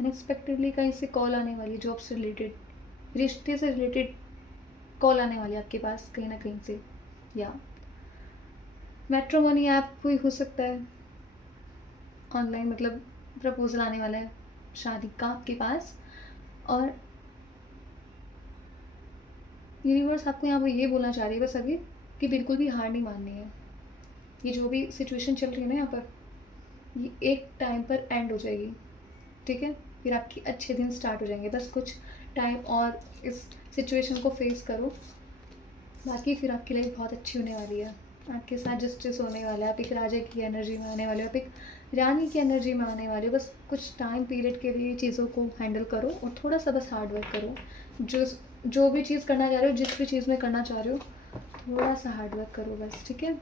अनएक्सपेक्टेडली कहीं से कॉल आने वाली है, जॉब से रिलेटेड, रिश्ते से रिलेटेड कॉल आने वाली है आपके पास कहीं ना कहीं से, या मैट्रिमोनी ऐप कोई हो सकता है, ऑनलाइन मतलब प्रपोजल आने वाला है शादी का आपके पास। और यूनिवर्स आपको यहाँ पर ये बोलना चाह रही है बस अभी, कि बिल्कुल भी हार नहीं माननी है। ये जो भी सिचुएशन चल रही है ना यहाँ पर, ये एक टाइम पर एंड हो जाएगी, ठीक है। फिर आपके अच्छे दिन स्टार्ट हो जाएंगे, बस कुछ टाइम और इस सिचुएशन को फेस करो, बाकी फिर आपकी लाइफ बहुत अच्छी होने वाली है। आपके साथ जस्टिस होने वाला है, आप एक राजा की एनर्जी में आने वाले हो, आप एक रानी की एनर्जी में आने वाले हो। बस कुछ टाइम पीरियड के लिए चीज़ों को हैंडल करो और थोड़ा सा बस हार्ड वर्क करो, जो जो भी चीज़ करना चाह रहे हो, जिस भी चीज़ में करना चाह रहे हो, थोड़ा सा हार्ड वर्क करो बस, ठीक है।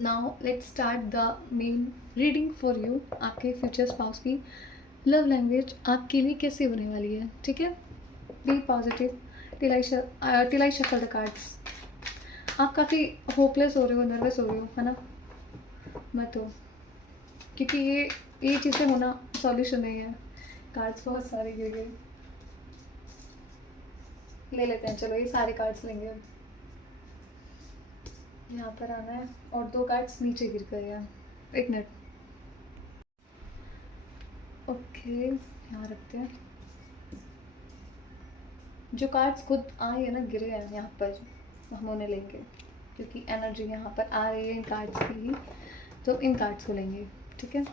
Now let's start the main reading for you. आपके फ्यूचर स्पाउस की लव लैंग्वेज आपके लिए कैसे होने वाली है, ठीक है। Be positive, till I shuffle the cards. आप काफ़ी होपलेस हो रहे हो, नर्वस हो रहे हो, है ना, मत हो, क्योंकि ये चीज़ें होना सॉल्यूशन नहीं है। कार्ड्स बहुत सारे गिर गए, ले लेते हैं, चलो ये सारे कार्ड्स लेंगे अब। यहाँ पर आना है और 2 कार्ड्स नीचे गिर गए हैं, 1 मिनट, ओके यहाँ रखते हैं। जो कार्ड्स खुद आए हैं ना, गिरे हैं यहाँ पर, हम उन्हें लेंगे, क्योंकि एनर्जी यहाँ पर आ रही है इन कार्ड्स की ही, तो इन कार्ड्स को लेंगे, ठीक है।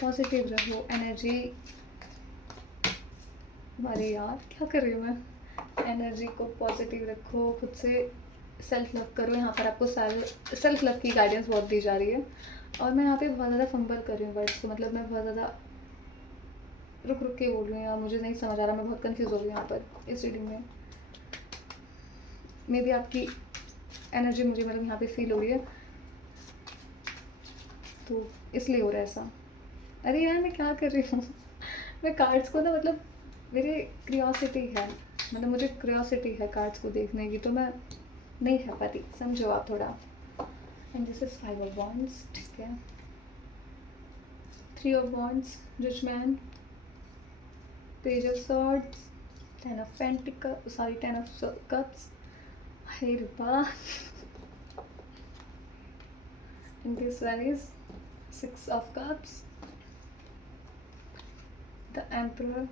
पॉजिटिव रहो, एनर्जी, अरे यार क्या कर रही हूँ मैं, एनर्जी को पॉजिटिव रखो, खुद से सेल्फ लव करो। यहाँ पर आपको सेल्फ लव की गाइडेंस बहुत दी जा रही है, और मैं यहाँ पे बहुत ज़्यादा फंबल कर रही हूँ वर्ड्स को, मतलब मैं बहुत ज़्यादा रुक रुक के बोल रही हूँ, या मुझे नहीं समझ आ रहा, मैं बहुत कंफ्यूज हो रही हूँ यहाँ पर इस रीडिंग में। मे बी आपकी एनर्जी मुझे मतलब यहाँ पे फील हो रही है, तो इसलिए हो रहा है ऐसा। अरे यार मैं क्या कर रही हूँ मैं कार्ड्स को ना मतलब मेरे क्रियोसिटी है, मतलब मुझे क्रियोसिटी है कार्ड्स को देखने की, तो मैं नहीं रह पाती, समझो आप थोड़ा। And this is 5 of wands, ठीक है। 3 of wands, judgement, page of swords, 10 of pentacle, sorry 10 of cups, hey Rupa. And this one is 6 of cups, the emperor,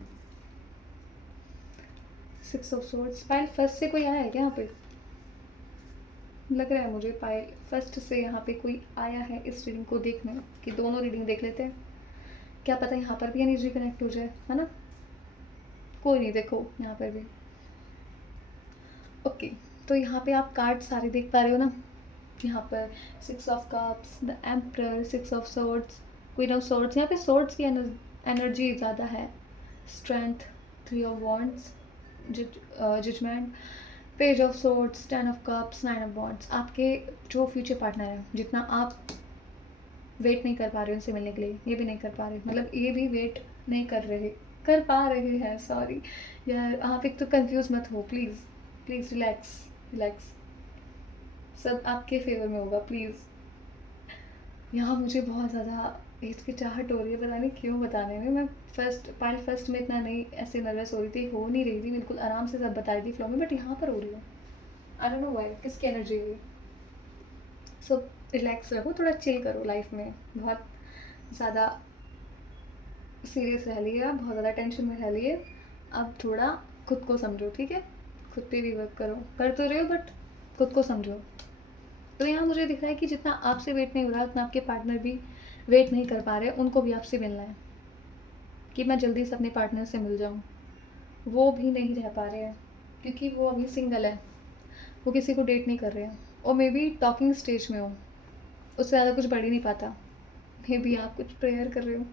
6 of swords. Pile first से कोई आया है क्या यहाँ पे? लग रहा है मुझे पाइल फर्स्ट से यहाँ पे कोई आया है इस रीडिंग को देखने, कि दोनों रीडिंग देख लेते हैं, क्या पता यहाँ पर भी एनर्जी कनेक्ट हो जाए, है ना। कोई नहीं, देखो यहाँ पर भी। ओके, तो यहाँ पे आप कार्ड सारे देख पा रहे हो ना। यहाँ पर 6 of cups, the emperor, 6 of swords, queen of swords. यहाँ पे सॉर्ड्स की एनर्जी ज़्यादा है, strength, 3 of wands, judgement, page of swords, 10 of cups, 9 of wands. आपके जो फ्यूचर पार्टनर है, जितना आप वेट नहीं कर पा रहे उनसे मिलने के लिए, ये भी नहीं कर पा रहे, मतलब ये भी वेट नहीं कर पा रहे हैं, सॉरी यार। आप एक तो कंफ्यूज मत हो, प्लीज़ प्लीज़ रिलैक्स रिलैक्स, सब आपके फेवर में होगा, प्लीज़। यहाँ मुझे बहुत ज़्यादा हिचकिचाहट हो रही है, पता नहीं क्यों बताने में। मैं फर्स्ट में इतना नहीं ऐसे नर्वस हो रही थी, हो नहीं रही थी, बिल्कुल आराम से सब बता रही थी फ्लो में, बट यहाँ पर हो रही है। आई डोंट नो व्हाई, किसकी एनर्जी है। सो रिलैक्स रहो, थोड़ा चिल करो। लाइफ में बहुत ज़्यादा सीरियस रह लिए आप, बहुत ज़्यादा टेंशन में रह लिए, अब थोड़ा खुद को समझो, ठीक है। खुद पे भी वर्क करो, कर तो रहे हो बट खुद को समझो। तो यहाँ मुझे दिख रहा है कि जितना आपसे वेट नहीं हो रहा उतना आपके पार्टनर भी वेट नहीं कर पा रहे, उनको भी आपसे मिलना है, कि मैं जल्दी से अपने पार्टनर से मिल जाऊँ। वो भी नहीं रह पा रहे हैं क्योंकि वो अभी सिंगल है, वो किसी को डेट नहीं कर रहे हैं, और मे बी टॉकिंग स्टेज में हो, उससे ज़्यादा कुछ बढ़ ही नहीं पाता। मे बी आप कुछ प्रेयर कर रहे हो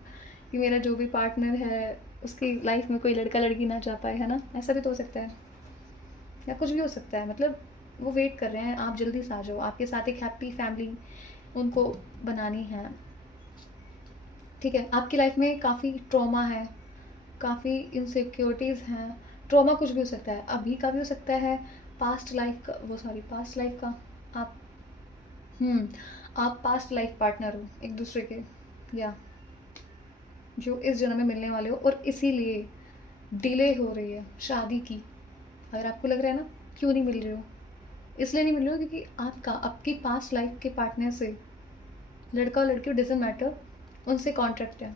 कि मेरा जो भी पार्टनर है उसकी लाइफ में कोई लड़का लड़की ना जा पाए, है ना। ऐसा भी तो हो सकता है, या कुछ भी हो सकता है, मतलब वो वेट कर रहे हैं आप जल्दी से आ जाओ, आपके साथ एक हैप्पी फैमिली उनको बनानी है, ठीक है। आपकी लाइफ में काफ़ी ट्रॉमा है, काफ़ी इनसिक्योरिटीज़ हैं। ट्रॉमा कुछ भी हो सकता है, अभी का भी हो सकता है, पास्ट लाइफ का, वो सॉरी पास्ट लाइफ का। आप आप पास्ट लाइफ पार्टनर हो एक दूसरे के, या जो इस जन्म में मिलने वाले हो, और इसीलिए डिले हो रही है शादी की। अगर आपको लग रहा है ना क्यों नहीं मिल रहे हो, इसलिए नहीं मिल रहे हो क्योंकि आपका आपकी पास्ट लाइफ के पार्टनर से, लड़का और लड़की डजंट मैटर, उनसे कॉन्ट्रैक्ट है,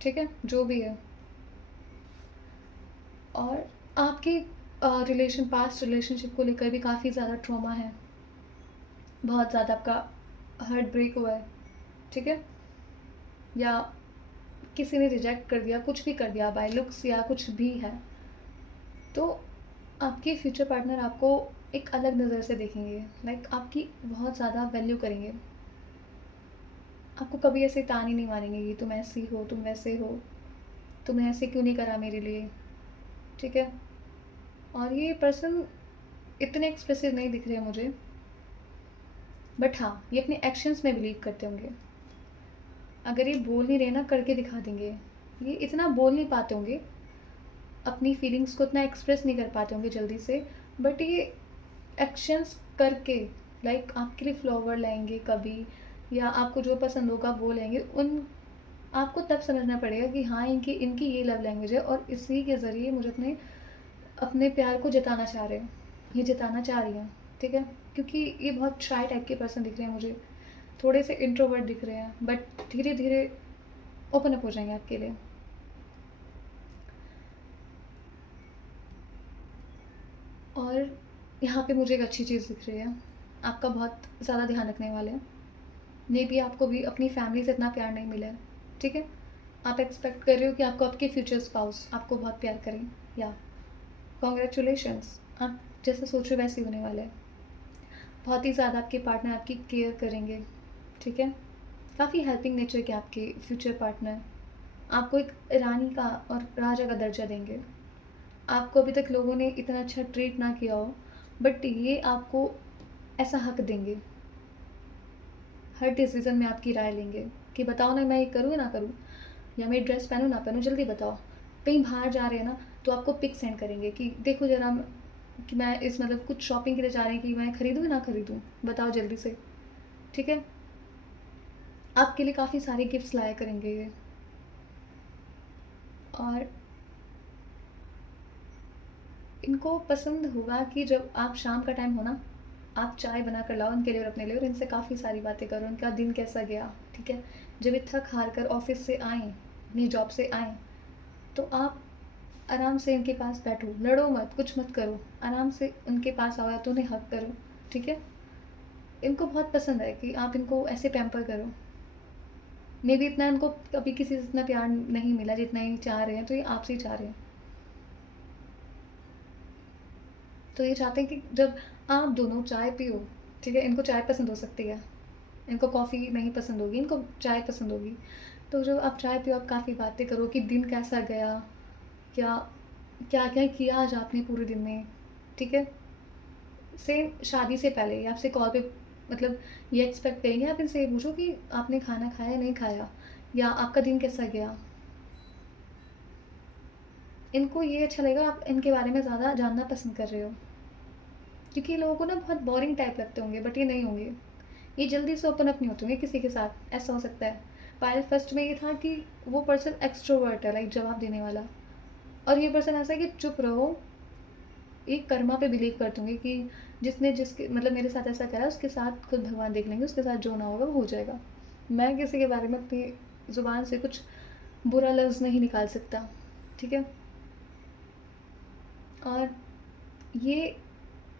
ठीक है, जो भी है। और आपके पास्ट रिलेशनशिप को लेकर भी काफ़ी ज़्यादा ट्रॉमा है, बहुत ज़्यादा आपका हार्ट ब्रेक हुआ है, ठीक है। या किसी ने रिजेक्ट कर दिया, कुछ भी कर दिया, बाय लुक्स या कुछ भी है, तो आपके फ्यूचर पार्टनर आपको एक अलग नज़र से देखेंगे, लाइक आपकी बहुत ज़्यादा वैल्यू करेंगे, आपको कभी ऐसे ताने नहीं मारेंगे कि तुम ऐसी हो, तुम वैसे हो, तुमने ऐसे क्यों नहीं करा मेरे लिए, ठीक है। और ये पर्सन इतने एक्सप्रेसिव नहीं दिख रहे हैं मुझे, बट हाँ ये अपने एक्शंस में बिलीव करते होंगे। अगर ये बोल नहीं रहे ना, करके दिखा देंगे। ये इतना बोल नहीं पाते होंगे, अपनी फीलिंग्स को इतना एक्सप्रेस नहीं कर पाते होंगे जल्दी से, बट ये एक्शंस करके, लाइक आपके लिए फ्लावर लाएंगे कभी, या आपको जो पसंद होगा वो लेंगे। उन आपको तब समझना पड़ेगा कि हाँ इनकी इनकी ये लव लैंग्वेज है, और इसी के ज़रिए मुझे अपने अपने प्यार को जताना चाह रहे हैं, ये जताना चाह रही हैं, ठीक है। क्योंकि ये बहुत शाय टाइप के पर्सन दिख रहे हैं मुझे, थोड़े से इंट्रोवर्ट दिख रहे हैं, बट धीरे धीरे ओपन अप हो जाएंगे आपके लिए। और यहाँ पे मुझे एक अच्छी चीज़ दिख रही है, आपका बहुत ज़्यादा ध्यान रखने वाले हैं। मे बी आपको भी अपनी फैमिली से इतना प्यार नहीं मिला है, ठीक है। आप एक्सपेक्ट कर रहे हो कि आपको आपके फ्यूचर स्पाउस आपको बहुत प्यार करें, या कॉन्ग्रेचुलेशंस, आप जैसा सोच रहे हो वैसे ही होने वाला है। बहुत ही ज़्यादा आपके पार्टनर आपकी केयर करेंगे, ठीक है। काफ़ी हेल्पिंग नेचर के आपके फ्यूचर पार्टनर आपको एक रानी का और राजा का दर्जा देंगे। आपको अभी तक लोगों ने इतना अच्छा ट्रीट ना किया हो, बट ये आपको ऐसा हक देंगे, हर डिसीज़न में आपकी राय लेंगे कि बताओ ना, मैं ये करूँ या ना करूँ, या मैं ड्रेस पहनूँ ना पहनूँ, जल्दी बताओ। कहीं बाहर जा रहे हैं ना, तो आपको पिक सेंड करेंगे कि देखो ज़रा कि मैं इस मतलब कुछ शॉपिंग के लिए जा रहे हैं कि मैं खरीदूँ या ना खरीदूँ, बताओ जल्दी से, ठीक है? आपके लिए काफ़ी सारे गिफ्ट्स लाया करेंगे ये। और इनको पसंद होगा कि जब आप शाम का टाइम हो ना, आप चाय बना कर लाओ इनके लिए और अपने लिए, और इनसे काफ़ी सारी बातें करो, इनका दिन कैसा गया, ठीक है? जब ये थक हार कर ऑफ़िस से आएँ, अपनी जॉब से आएँ, तो आप आराम से इनके पास बैठो, लड़ो मत, कुछ मत करो, आराम से उनके पास आओ या तो उन्हें हग करो, ठीक है? इनको बहुत पसंद है कि आप इनको ऐसे पैम्पर करो। मेबी इतना इनको कभी किसी से इतना प्यार नहीं मिला जितना ये चाह रहे हैं, तो ये आपसे ही चाह रहे हैं। तो ये चाहते हैं कि जब आप दोनों चाय पियो, ठीक है? इनको चाय पसंद हो सकती है, इनको कॉफ़ी नहीं पसंद होगी, इनको चाय पसंद होगी। तो जब आप चाय पियो, आप काफ़ी बातें करो कि दिन कैसा गया, क्या क्या-क्या किया आज आपने पूरे दिन में, ठीक है? सेम शादी से पहले ये आपसे कॉल पे मतलब ये एक्सपेक्ट करेंगे, आप इनसे ये पूछो कि आपने खाना खाया या नहीं खाया, या आपका दिन कैसा गया? इनको ये अच्छा लगेगा आप इनके बारे में ज़्यादा जानना पसंद कर रहे हो। क्योंकि ये लोगों को ना बहुत बोरिंग टाइप लगते होंगे, बट ये नहीं होंगे। ये जल्दी से ओपन अप नहीं होते होंगे किसी के साथ, ऐसा हो सकता है। पायल फर्स्ट में ये था कि वो पर्सन एक्सट्रोवर्ट है, लाइक जवाब देने वाला, और ये पर्सन ऐसा है कि चुप रहो, एक कर्मा पे बिलीव करते होंगे कि जिसने जिसके मतलब मेरे साथ ऐसा करा उसके साथ खुद भगवान देख लेंगे, उसके साथ जो ना होगा वो हो जाएगा। मैं किसी के बारे में अपनी ज़ुबान से कुछ बुरा लफ्ज़ नहीं निकाल सकता, ठीक है? और ये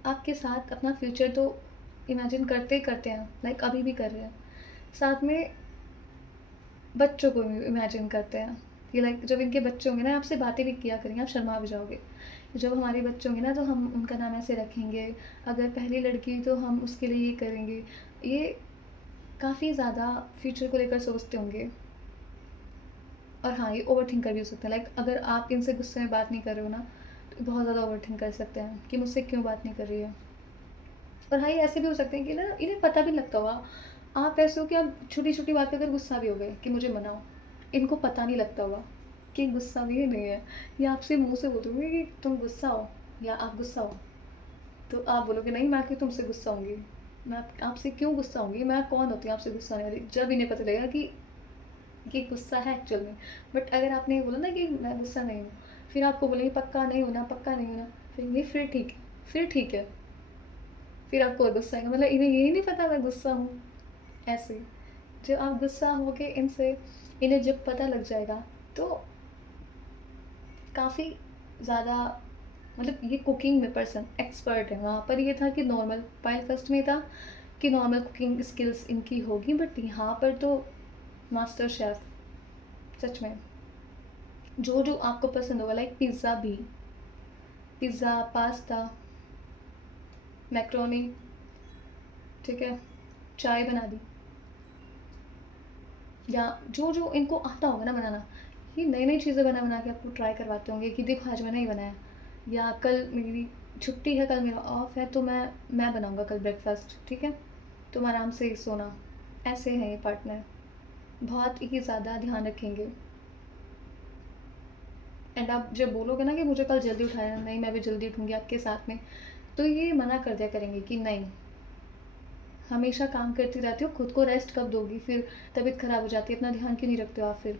आपके साथ अपना फ्यूचर तो इमेजिन करते ही करते हैं, लाइक अभी भी कर रहे हैं। साथ में बच्चों को भी इमेजिन करते हैं कि लाइक जब इनके बच्चे होंगे ना, आपसे बातें भी किया करेंगे, आप शर्मा भी जाओगे। जब हमारे बच्चे होंगे ना, तो हम उनका नाम ऐसे रखेंगे, अगर पहली लड़की तो हम उसके लिए ये करेंगे। ये काफ़ी ज़्यादा फ्यूचर को लेकर सोचते होंगे। और हाँ, ये ओवरथिंकर भी हो सकता है, लाइक अगर आप इनसे गुस्से में बात नहीं कर रहे हो ना, तो बहुत ज़्यादा ओवरथिंक कर सकते हैं कि मुझसे क्यों बात नहीं कर रही है। और हाँ, ये ऐसे भी हो सकते हैं कि ना इन्हें पता भी नहीं लगता होगा। आप ऐसे हो कि आप छोटी-छोटी बात पे अगर गुस्सा भी हो गए कि मुझे मनाओ, इनको पता नहीं लगता होगा कि गुस्सा भी नहीं है। ये आपसे मुँह से बोल दोगे कि तुम गुस्सा हो या आप गुस्सा हो, तो आप बोलोगे नहीं, मैं क्यों तुमसे गुस्सा होंगी? मैं आपसे क्यों गुस्सा होंगी? मैं कौन होती हूँ आपसे गुस्सा होने वाली? जब इन्हें पता लगेगा कि ये गुस्सा है एक्चुअल में। बट अगर आपने ये बोला ना कि मैं गुस्सा नहीं हूँ, फिर आपको बोलेंगे पक्का नहीं होना, पक्का नहीं होना, फिर ये फिर ठीक है, फिर ठीक है। फिर आपको और गुस्सा आएगा, मतलब इन्हें यही नहीं पता मैं गुस्सा हूँ, ऐसे। जब आप गुस्सा होगे इनसे, इन्हें जब पता लग जाएगा, तो काफ़ी ज़्यादा मतलब ये कुकिंग में पर्सन एक्सपर्ट है। वहाँ पर ये था कि नॉर्मल, पायल फर्स्ट में था कि नॉर्मल कुकिंग स्किल्स इनकी होगी, बट यहाँ पर तो मास्टर शेफ़, सच में। जो आपको पसंद होगा, लाइक पिज़्ज़ा भी, पिज़्ज़ा, पास्ता, मैक्रोनी, ठीक है? चाय बना दी, या जो इनको आता होगा ना बनाना, ये नई-नई चीज़ें बना-बना के आपको ट्राई करवाते होंगे कि देखो आज मैंने ये बनाया, या कल मेरी छुट्टी है, कल मेरा ऑफ है, तो मैं बनाऊँगा कल ब्रेकफ़ास्ट, ठीक है? तुम आराम से सोना। ऐसे हैं ये पार्टनर, बहुत ही ज़्यादा ध्यान रखेंगे। एंड आप जब बोलोगे ना कि मुझे कल जल्दी उठाना, नहीं मैं भी जल्दी उठूँगी आपके साथ में, तो ये मना कर दिया करेंगे कि नहीं, हमेशा काम करती रहती हो, खुद को रेस्ट कब दोगी? फिर तबीयत ख़राब हो जाती है, अपना ध्यान क्यों नहीं रखते हो आप फिर?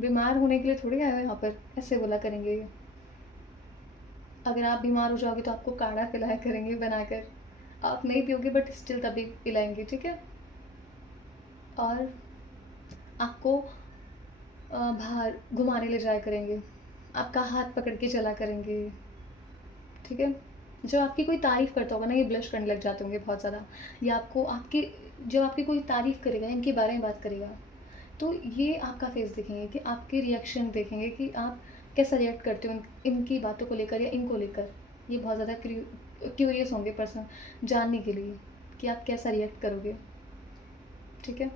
बीमार होने के लिए थोड़ी आए हो यहाँ पर, ऐसे बोला करेंगे ये। अगर आप बीमार हो जाओगे तो आपको काढ़ा पिलाया करेंगे बनाकर। आप नहीं पियोगे बट स्टिल तभी पिलाएँगे, ठीक है? और आपको बाहर घुमाने ले जाया करेंगे, आपका हाथ पकड़ के चला करेंगे, ठीक है? जब आपकी कोई तारीफ़ करता होगा ना, ये ब्लश करने लग जाते होंगे बहुत ज़्यादा, या आपको आपकी जब आपकी कोई तारीफ़ करेगा, इनके बारे में बात करेगा, तो ये आपका फेस देखेंगे कि आपके रिएक्शन देखेंगे कि आप कैसा रिएक्ट करते हो इनकी बातों को लेकर या इनको लेकर। ये बहुत ज़्यादा क्यूरियस होंगे पर्सन जानने के लिए कि आप कैसा रिएक्ट करोगे, ठीक है?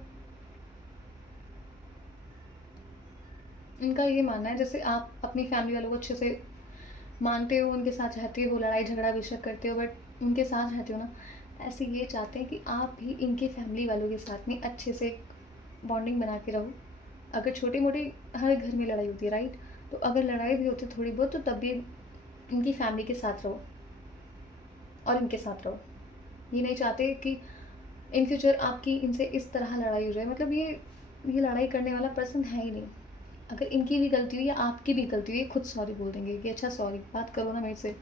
इनका ये मानना है जैसे आप अपनी फैमिली वालों को अच्छे से मानते हो, उनके साथ रहते हो, लड़ाई झगड़ा बेशक करते हो, बट उनके साथ रहते हो ना, ऐसे ये चाहते हैं कि आप भी इनके फैमिली वालों के साथ में अच्छे से बॉन्डिंग बना के रहो। अगर छोटी मोटी हर घर में लड़ाई होती है, राइट? तो अगर लड़ाई भी होती है थोड़ी बहुत, तो तब भी इनकी फैमिली के साथ रहो और इनके साथ रहो। ये नहीं चाहते कि इन फ्यूचर आपकी इनसे इस तरह लड़ाई हो जाए। मतलब ये लड़ाई करने वाला पर्सन है ही नहीं। अगर इनकी भी गलती हुई या आपकी भी गलती हुई, ये खुद सॉरी बोल देंगे कि अच्छा सॉरी, बात करो ना मेरे से,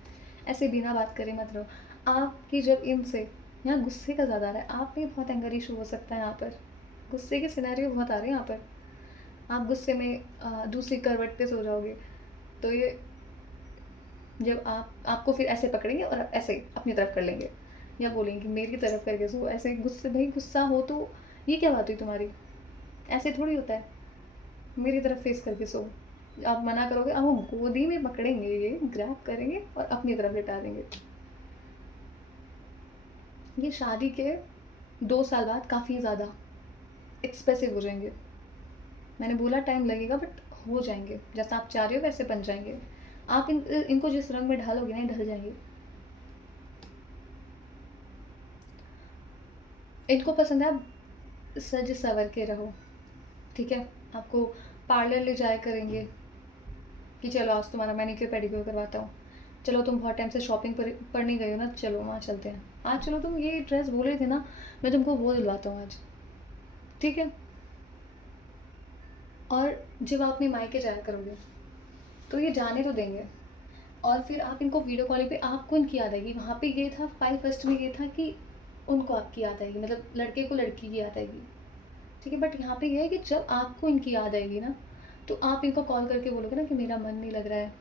ऐसे बिना बात करे मत रहो। आपकी जब इनसे यहाँ गुस्से का ज़्यादा आ रहा है, आप में बहुत एंगर इशू हो सकता है यहाँ पर, गुस्से के सिनेरियो बहुत आ रहे हैं यहाँ पर। आप गुस्से में दूसरी करवट पे सो जाओगे, तो ये जब आपको फिर ऐसे पकड़ेंगे और ऐसे अपनी तरफ कर लेंगे, या बोलेंगे कि मेरी तरफ करके सो, ऐसे गुस्से, भाई गुस्सा हो तो ये क्या बात हुई तुम्हारी, ऐसे थोड़ी होता है, मेरी तरफ फेस करके सो। आप मना करोगे, आप वो गोदी में पकड़ेंगे, ये ग्रैब करेंगे और अपनी तरफ लिटा देंगे। ये शादी के 2 साल बाद काफ़ी ज़्यादा एक्सप्रेसिव हो जाएंगे। मैंने बोला टाइम लगेगा, बट हो जाएंगे, जैसा आप चाह रहे हो वैसे बन जाएंगे। आप इनको जिस रंग में ढालोगे ना, ढल जाएंगे। इनको पसंद है आप सज सवर के रहो, ठीक है? आपको पार्लर ले जाया करेंगे कि चलो आज तुम्हारा मैनिक्योर पेडिक्योर करवाता हूँ, चलो तुम बहुत टाइम से शॉपिंग पर नहीं गए हो ना, चलो वहाँ चलते हैं, आज चलो तुम ये ड्रेस बोल रहे थे ना, मैं तुमको वो दिलवाता हूँ आज, ठीक है? और जब आप अपने मायके जाया करोगे तो ये जाने तो देंगे, और फिर आप इनको वीडियो कॉलिंग पे आपको इनकी याद आएगी। वहाँ पे ये था, फाइल फर्स्ट में ये था कि उनको आपकी याद आएगी, मतलब लड़के को लड़की की याद आएगी, ठीक है? बट यहाँ पे ये है कि जब आपको इनकी याद आएगी ना, तो आप इनको कॉल करके बोलोगे ना कि मेरा मन नहीं लग रहा है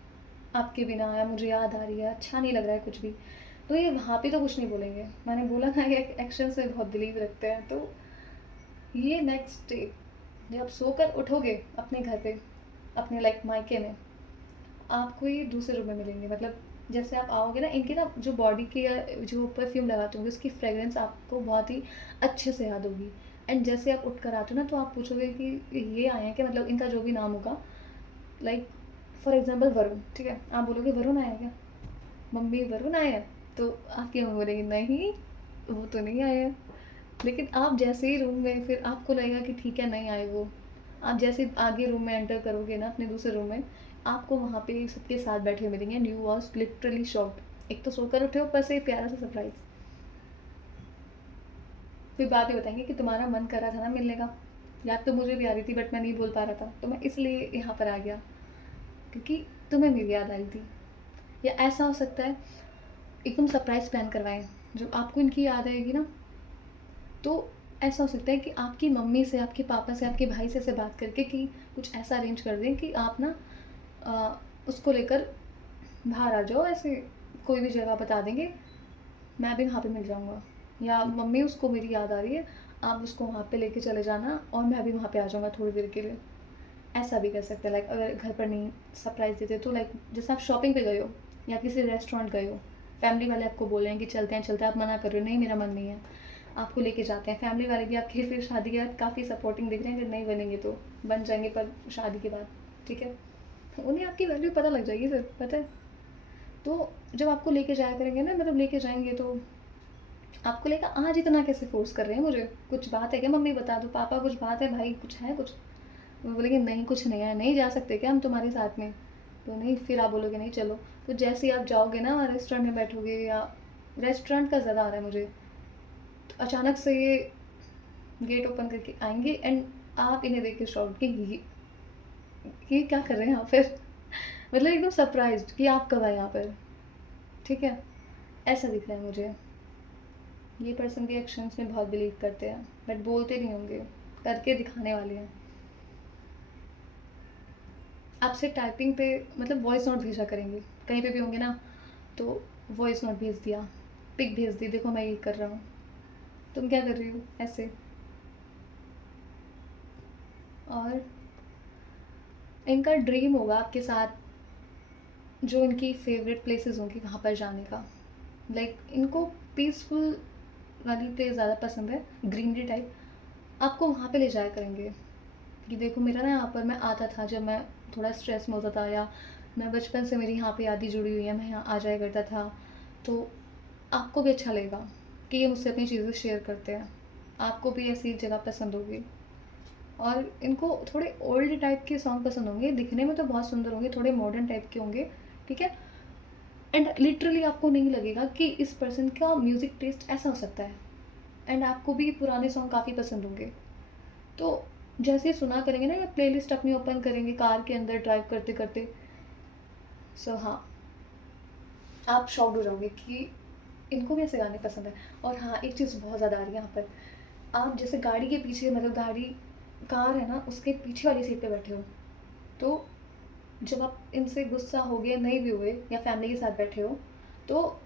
आपके बिना, या मुझे याद आ रही है, अच्छा नहीं लग रहा है कुछ भी, तो ये वहाँ पे तो कुछ नहीं बोलेंगे। मैंने बोला ना, ये एक्शन से बहुत बिलीव रखते हैं। तो ये नेक्स्ट डे जब आप सोकर उठोगे अपने घर पे, अपने लाइक मायके में, आपको ये दूसरे रूम में मिलेंगे। मतलब जैसे आप आओगे ना, इनके ना जो बॉडी की जो परफ्यूम लगाते होंगे, उसकी फ्रेगरेंस आपको बहुत ही अच्छे से याद होगी। एंड जैसे आप उठ कर आते हो ना, तो आप पूछोगे कि ये आए हैं कि, मतलब इनका जो भी नाम होगा, लाइक फॉर एग्जांपल वरुण, ठीक है? आप बोलोगे वरुण आया क्या, मम्मी वरुण आया है? तो आपकी मम्मी बोलेगी नहीं, वो तो नहीं आया है। लेकिन आप जैसे ही रूम में, फिर आपको लगेगा कि ठीक है नहीं आए वो। आप जैसे आगे रूम में एंटर करोगे ना, अपने दूसरे रूम में, आपको वहाँ पे सबके साथ बैठे हुए मिलेंगे, and you was literally shocked. एक तो सोकर उठे हो, ऊपर से प्यारा सा सरप्राइज। फिर बाद में बताएंगे कि तुम्हारा मन कर रहा था ना मिलने का, याद तो मुझे भी आ रही थी, बट मैं नहीं बोल पा रहा था, तो मैं इसलिए यहाँ पर आ गया क्योंकि तुम्हें मेरी याद आ रही थी। या ऐसा हो सकता है एकदम सरप्राइज प्लान करवाएं, जब आपको इनकी याद आएगी ना, तो ऐसा हो सकता है कि आपकी मम्मी से, आपके पापा से, आपके भाई से ऐसे बात करके कि कुछ ऐसा अरेंज कर दें कि आप ना उसको लेकर बाहर आ जाओ, ऐसे कोई भी जगह बता देंगे, मैं भी वहाँ पे मिल जाऊँगा। या मम्मी उसको मेरी याद आ रही है, आप उसको वहाँ पे लेके चले जाना और मैं भी वहाँ पे आ जाऊँगा थोड़ी देर के लिए। ऐसा भी कर सकते हैं, लाइक अगर घर पर नहीं सरप्राइज़ देते तो, लाइक जैसे आप शॉपिंग पे गए हो या किसी रेस्टोरेंट गए हो, फैमिली वाले आपको बोल रहे हैं कि चलते हैं चलते हैं, आप मना कर रहे हो नहीं मेरा मन नहीं है, आपको लेके जाते हैं। फैमिली वाले भी आपके फिर शादी के बाद काफ़ी सपोर्टिंग दिख रहे हैं, अगर नहीं बनेंगे तो बन जाएंगे पर शादी के बाद, ठीक है? उन्हें आपकी वैल्यू पता लग जाएगी फिर, पता है? तो जब आपको लेके जाया करेंगे ना, मतलब लेके जाएंगे, तो आपको लेगा आज इतना कैसे फोर्स कर रहे हैं मुझे, कुछ बात है क्या मम्मी बता दो, पापा कुछ बात है, भाई कुछ है कुछ? वो बोलेंगे नहीं कुछ नहीं है, नहीं जा सकते क्या हम तुम्हारे साथ में? तो नहीं, फिर आप बोलोगे नहीं चलो। तो जैसे ही आप जाओगे ना, रेस्टोरेंट में बैठोगे, या रेस्टोरेंट का ज़्यादा आ रहा है मुझे, तो अचानक से ये गेट ओपन करके आएंगे, एंड आप इन्हें देख के शॉक कि ये क्या कर रहे हैं यहाँ पर? मतलब एकदम सरप्राइज्ड कि आप कब आए यहाँ पर, ठीक है? ऐसा दिख रहा है मुझे। ये पर्सन भी एक्शंस में बहुत बिलीव करते हैं, बट बोलते नहीं होंगे, करके दिखाने वाले हैं। आपसे टाइपिंग पे, मतलब वॉइस नोट भेजा करेंगे, कहीं पे भी होंगे ना, तो वॉइस नोट भेज दिया, पिक भेज दी, देखो मैं ये कर रहा हूँ, तुम क्या कर रही हो, ऐसे। और इनका ड्रीम होगा आपके साथ, जो इनकी फेवरेट प्लेसेस होंगी वहाँ पर जाने का। लाइक इनको पीसफुल वाली प्लेस ज़्यादा पसंद है, ग्रीनरी टाइप। आपको वहाँ पे ले जाया करेंगे कि देखो मेरा ना यहाँ पर मैं आता था जब मैं थोड़ा स्ट्रेस में होता था, या मैं बचपन से मेरी यहाँ पे यादें जुड़ी हुई हैं, मैं यहाँ आ जाया करता था। तो आपको भी अच्छा लगेगा कि ये मुझसे अपनी चीज़ें शेयर करते हैं। आपको भी ऐसी जगह पसंद होगी और इनको थोड़े ओल्ड टाइप के सॉन्ग पसंद होंगे, दिखने में तो बहुत सुंदर होंगे, थोड़े मॉडर्न टाइप के होंगे, ठीक है? एंड लिटरली आपको नहीं लगेगा कि इस पर्सन का म्यूज़िक टेस्ट ऐसा हो सकता है। एंड आपको भी पुराने सॉन्ग काफ़ी पसंद होंगे। तो जैसे ही सुना करेंगे ना, या प्लेलिस्ट अपनी ओपन करेंगे कार के अंदर ड्राइव करते करते, सो हाँ, आप शॉक्ड हो जाओगे कि इनको भी ऐसे गाने पसंद है। और हाँ, एक चीज़ बहुत ज़्यादा आ रही है यहाँ पर। आप जैसे गाड़ी के पीछे, मतलब गाड़ी, कार है ना, उसके पीछे वाली सीट पे बैठे हो, तो जब आप इनसे गुस्सा हो गए, नहीं भी हुए, या फैमिली के साथ बैठे हो, तो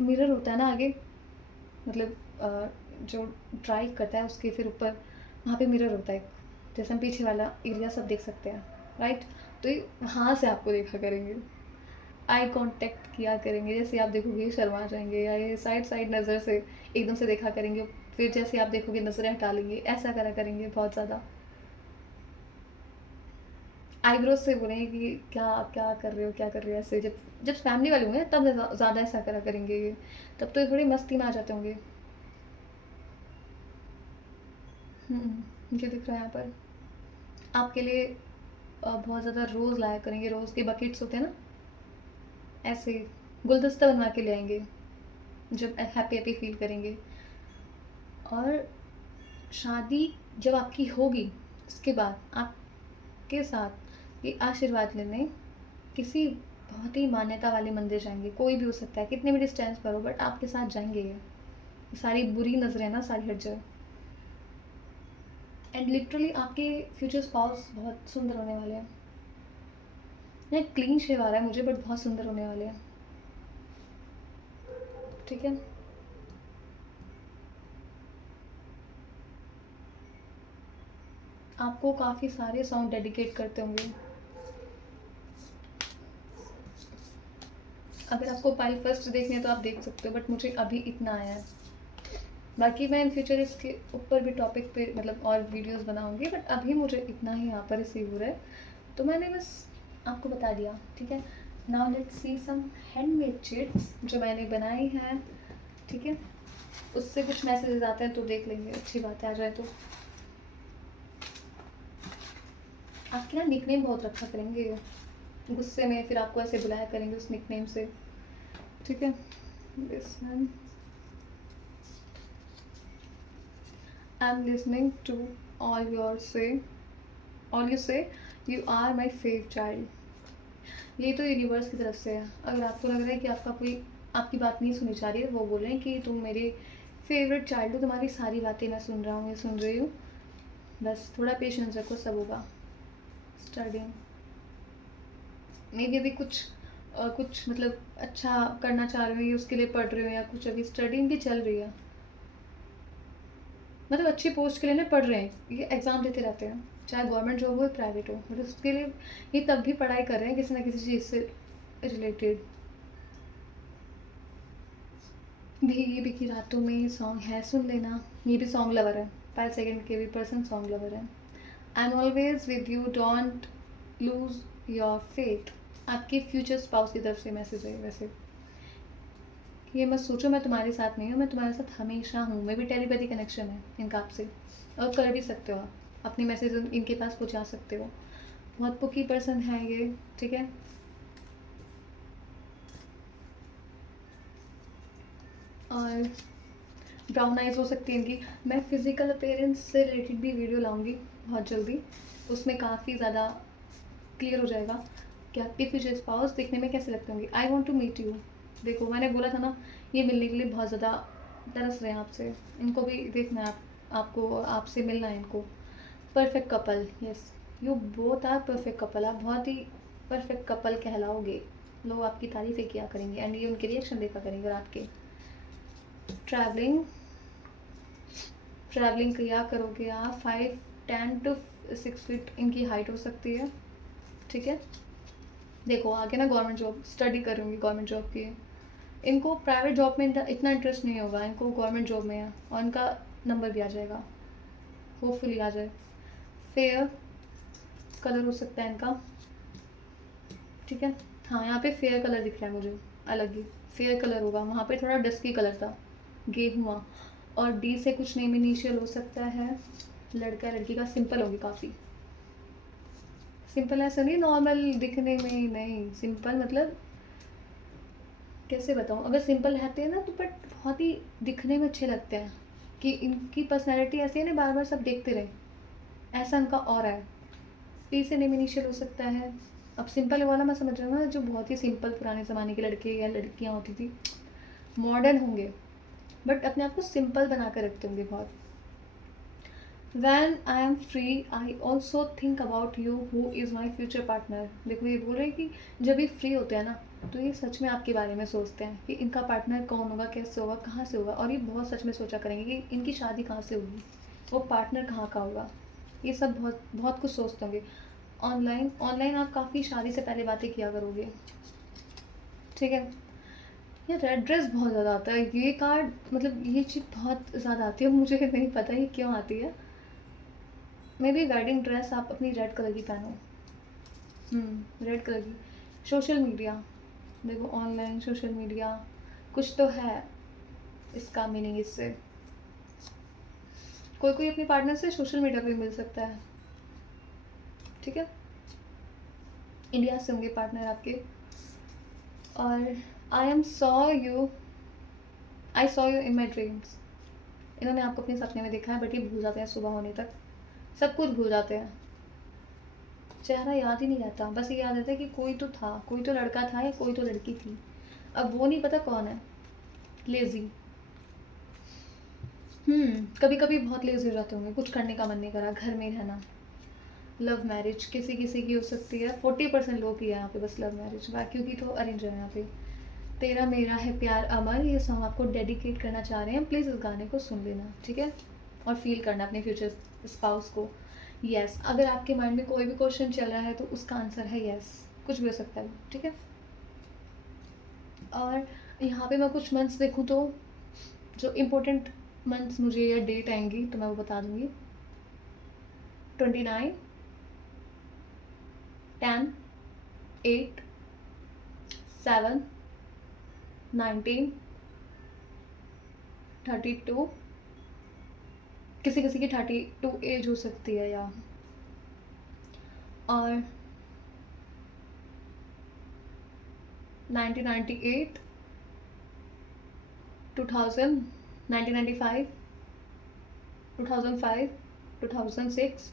मिरर होता है ना आगे, मतलब जो ड्राइव करता है उसके फिर ऊपर वहाँ पे मिरर होता है एक, जैसे हम पीछे वाला एरिया सब देख सकते हैं, राइट? तो ये वहाँ से आपको देखा करेंगे, आई कांटेक्ट किया करेंगे, जैसे आप देखोगे शर्मा जाएंगे, या ये साइड साइड नज़र से एकदम से देखा करेंगे, फिर जैसे आप देखोगे नज़रें हटा लेंगे, ऐसा करा करेंगे बहुत ज़्यादा। आईब्रोज से बोलेंगे कि क्या क्या कर रहे हो, क्या कर रहे हो, ऐसे जब जब फैमिली वाले होंगे तब ज़्यादा ऐसा करा करेंगे ये, तब तो ये थोड़ी मस्ती में आ जाते होंगे। मुझे दिख रहा है यहाँ पर आपके लिए बहुत ज़्यादा रोज़ लाया करेंगे, रोज़ के बकेट्स होते हैं ना, ऐसे गुलदस्ता बनवा के ले आएंगे जब हैप्पी हैप्पी फील करेंगे। और शादी जब आपकी होगी, उसके बाद आपके साथ ये आशीर्वाद लेने किसी बहुत ही मान्यता वाले मंदिर जाएंगे, कोई भी हो सकता है, कितने भी डिस्टेंस पर हो, बट आपके साथ जाएंगे ये, सारी बुरी नज़रें ना सारी हट जाए। एंड लिटरली आपके फ्यूचर स्पाउस बहुत सुंदर होने वाले हैं। ये क्लीन शेव आ रहा है मुझे, बट बहुत सुंदर होने वाले हैं, ठीक है? आपको काफ़ी सारे सॉन्ग डेडिकेट करते होंगे। अगर आपको पाइल फर्स्ट देखनी है तो आप देख सकते हो, बट मुझे अभी इतना आया है। बाकी मैं इन फ्यूचर इसके ऊपर भी टॉपिक पे मतलब और वीडियोस बनाऊंगी, बट अभी मुझे इतना ही यहाँ पर रिसीव हो रहा है, तो मैंने बस आपको बता दिया, ठीक है? Now let's see some handmade chits जो मैंने बनाई हैं, ठीक है? उससे कुछ मैसेजेस आते हैं तो देख लेंगे, अच्छी बात है, आ जाए तो। आपके ना निकनेम बहुत रखा करेंगे, गुस्से में फिर आपको ऐसे बुलाया करेंगे उस निकनेम से, ठीक है? This one, I am listening to all your say, all you say, you are my fav child. ये तो यूनिवर्स की तरफ से है। अगर आपको लग रहा है कि आपका कोई आपकी बात नहीं सुनी जा रही है, वो बोल रहे हैं कि तुम मेरे फेवरेट चाइल्ड हो, तुम्हारी सारी बातें मैं सुन रहा हूँ या सुन रही हूँ, बस थोड़ा पेशेंस रखो, सब होगा। स्टडिंग, मे बी अभी कुछ मतलब अच्छा करना चाह रहे हो, या उसके लिए पढ़ रहे हो, या कुछ अभी स्टडिंग भी चल रही है, मतलब अच्छी पोस्ट के लिए ना पढ़ रहे हैं, ये एग्ज़ाम देते रहते हैं, चाहे गवर्नमेंट जॉब हो या प्राइवेट हो, मतलब उसके लिए ये तब भी पढ़ाई कर रहे हैं किसी ना किसी चीज़ से रिलेटेड। भीगी भीगी रातों में सॉन्ग है, सुन लेना, ये भी सॉन्ग लवर है, 5 सेकंड के भी पर्सन सॉन्ग लवर है। I am always with you, don't lose your faith, आपके फ्यूचर स्पाउस की तरफ से मैसेज है वैसे। ये मत सोचो मैं तुम्हारे साथ नहीं हूँ, मैं तुम्हारे साथ हमेशा हूँ, मैं भी टेलीपैथी कनेक्शन है इनका आपसे, और कर भी सकते हो आप अपनी मैसेज इनके पास पहुँचा सकते हो। बहुत पुकी पर्सन है ये, ठीक है? और ब्राउन आइज़ हो सकती है इनकी। मैं फिज़िकल अपीयरेंस से रिलेटेड भी वीडियो लाऊंगी बहुत जल्दी, उसमें काफ़ी ज़्यादा क्लियर हो जाएगा कि आपके फ्यूचर स्पाउस देखने में कैसे लगते होंगे। I want to meet you, देखो मैंने बोला था ना, ये मिलने के लिए बहुत ज़्यादा तरस रहे हैं आपसे, इनको भी देखना है, आपको आपसे मिलना है इनको। Perfect couple, yes, you both are perfect couple, आप बहुत ही परफेक्ट कपल कहलाओगे, लोग आपकी तारीफ़ें किया करेंगे, एंड ये उनके रिएक्शन देखा करेंगे रात के। ट्रैवलिंग, ट्रैवलिंग किया करोगे आप, 5 10 to 6 फीट इनकी हाइट हो सकती है, ठीक है? देखो आगे ना गवर्नमेंट जॉब स्टडी करूँगी, गवर्नमेंट जॉब की, इनको प्राइवेट जॉब में इतना इंटरेस्ट नहीं होगा, इनको गवर्नमेंट जॉब में है, और इनका नंबर भी आ जाएगा, होपफुली आ जाए। फेयर कलर हो सकता है इनका, ठीक है? हाँ, यहाँ पे फेयर कलर दिख रहा है मुझे, अलग ही फेयर कलर होगा, वहाँ पे थोड़ा डस्की कलर था, गेहुआ। और डी से कुछ नेम इनिशियल हो सकता है, लड़का लड़की का सिंपल होगी काफ़ी। सिंपल ऐसा नहीं नॉर्मल दिखने में, नहीं सिंपल मतलब कैसे बताऊँ, अगर सिंपल रहते हैं ना तो बट बहुत ही दिखने में अच्छे लगते हैं, कि इनकी पर्सनैलिटी ऐसी है ना, बार बार सब देखते रहे, ऐसा इनका और है। पी से नेम इनिशियल हो सकता है। अब सिंपल वाला मैं समझ रहा हूँ ना, जो बहुत ही सिंपल पुराने ज़माने के लड़के या लड़कियाँ होती थी, मॉडर्न होंगे बट अपने आप को सिंपल बना कर रखते होंगे बहुत। When I am free I also think about you who is my future partner. देखो ये बोल रहे हैं कि जब ये फ्री होते हैं ना, तो ये सच में आपके बारे में सोचते हैं कि इनका पार्टनर कौन होगा, कैसे होगा, कहाँ से होगा, और ये बहुत सच में सोचा करेंगे कि इनकी शादी कहाँ से होगी, वो पार्टनर कहाँ का होगा, ये सब बहुत बहुत कुछ सोचते होंगे। ऑनलाइन ऑनलाइन आप काफ़ी शादी से पहले बातें किया करोगे, ठीक है। ये रेड ड्रेस बहुत ज़्यादा आता है, ये कार्ड मतलब ये चीज़ बहुत ज़्यादा आती है, मुझे नहीं पता ये क्यों आती है। मे बी वेडिंग ड्रेस आप अपनी रेड कलर की पहनो, रेड कलर की। सोशल मीडिया, देखो ऑनलाइन सोशल मीडिया कुछ तो है इसका मीनिंग, इससे कोई कोई अपने पार्टनर से सोशल मीडिया पे मिल सकता है, ठीक है। इंडिया से होंगे पार्टनर आपके। और I saw you in my dreams, इन्होंने आपको अपने सपने में देखा है, बट ये भूल जाते हैं सुबह होने तक, सब कुछ भूल जाते हैं, चेहरा याद ही नहीं रहता, बस ये याद रहता है कि कोई तो था, कोई तो लड़का था या कोई तो लड़की थी, अब वो नहीं पता कौन है। लेज़ी, कभी कभी बहुत लेज़ी हो जाते होंगे, कुछ करने का मन नहीं करा, घर में रहना। लव मैरिज किसी किसी की हो सकती है, 40% लोग की है यहाँ पे बस लव मैरिज, बाकी की तो अरेंज है यहाँ पे। तेरा मेरा है प्यार अमर, ये सॉन्ग आपको डेडिकेट करना चाह रहे हैं, प्लीज़ इस गाने को सुन लेना, ठीक है, और फील करना अपने फ्यूचर स्पाउस को। यस, अगर आपके माइंड में कोई भी क्वेश्चन चल रहा है तो उसका आंसर है यस, कुछ भी हो सकता है, ठीक है। और यहाँ पे मैं कुछ मंथ्स देखूँ तो जो इम्पोर्टेंट मंथ्स मुझे या डेट आएंगी तो मैं वो बता दूँगी। 29, 10, 8, 7, 19, 32, किसी किसी की 32 एज हो सकती है, या और 1998, 2000, 1995, 2005, 2006,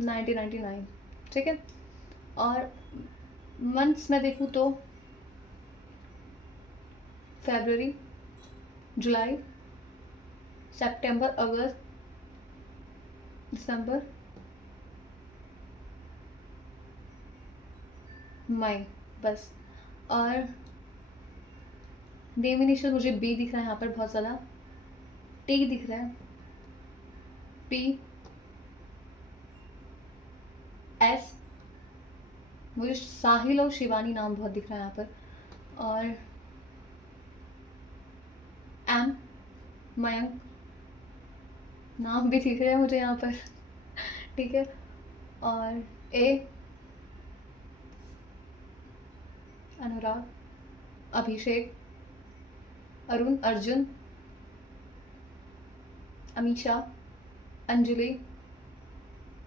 1999, ठीक है। और मंथ्स में देखूँ तो फरवरी, जुलाई, सितंबर, अगस्त, दिसंबर, मई, बस। और नेम इनिशियल मुझे बी दिख रहा है यहाँ पर बहुत ज़्यादा, टी दिख रहा है, पी, एस, मुझे साहिल और शिवानी नाम बहुत दिख रहा है यहाँ पर, और एम, मयंक नाम भी दिख रहे हैं मुझे यहाँ पर, ठीक है। और ए, अनुराग, अभिषेक, अरुण, अर्जुन, अमीशा, अंजलि,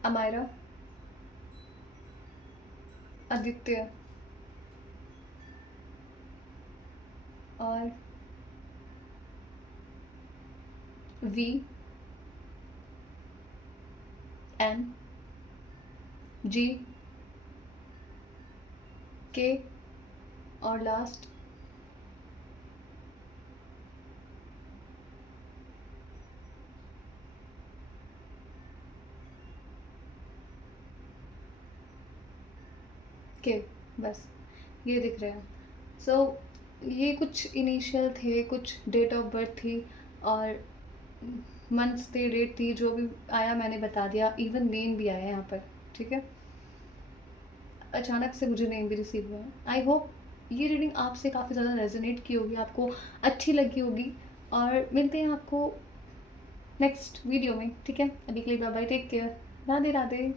अमायरा, आदित्य, और वी, एन, जी, के, और लास्ट के, बस ये दिख रहे हैं। सो ये कुछ इनिशियल थे, कुछ डेट ऑफ बर्थ थी, और मंथ्स थे, डेट थी, जो भी आया मैंने बता दिया, इवन नेम भी आया यहाँ पर, ठीक है। अचानक से मुझे नेम भी रिसीव हुआ है। आई होप ये रीडिंग आपसे काफ़ी ज़्यादा रेजोनेट की होगी, आपको अच्छी लगी होगी, और मिलते हैं आपको नेक्स्ट वीडियो में, ठीक है। अभी के लिए bye bye, take care, Radhe Radhe.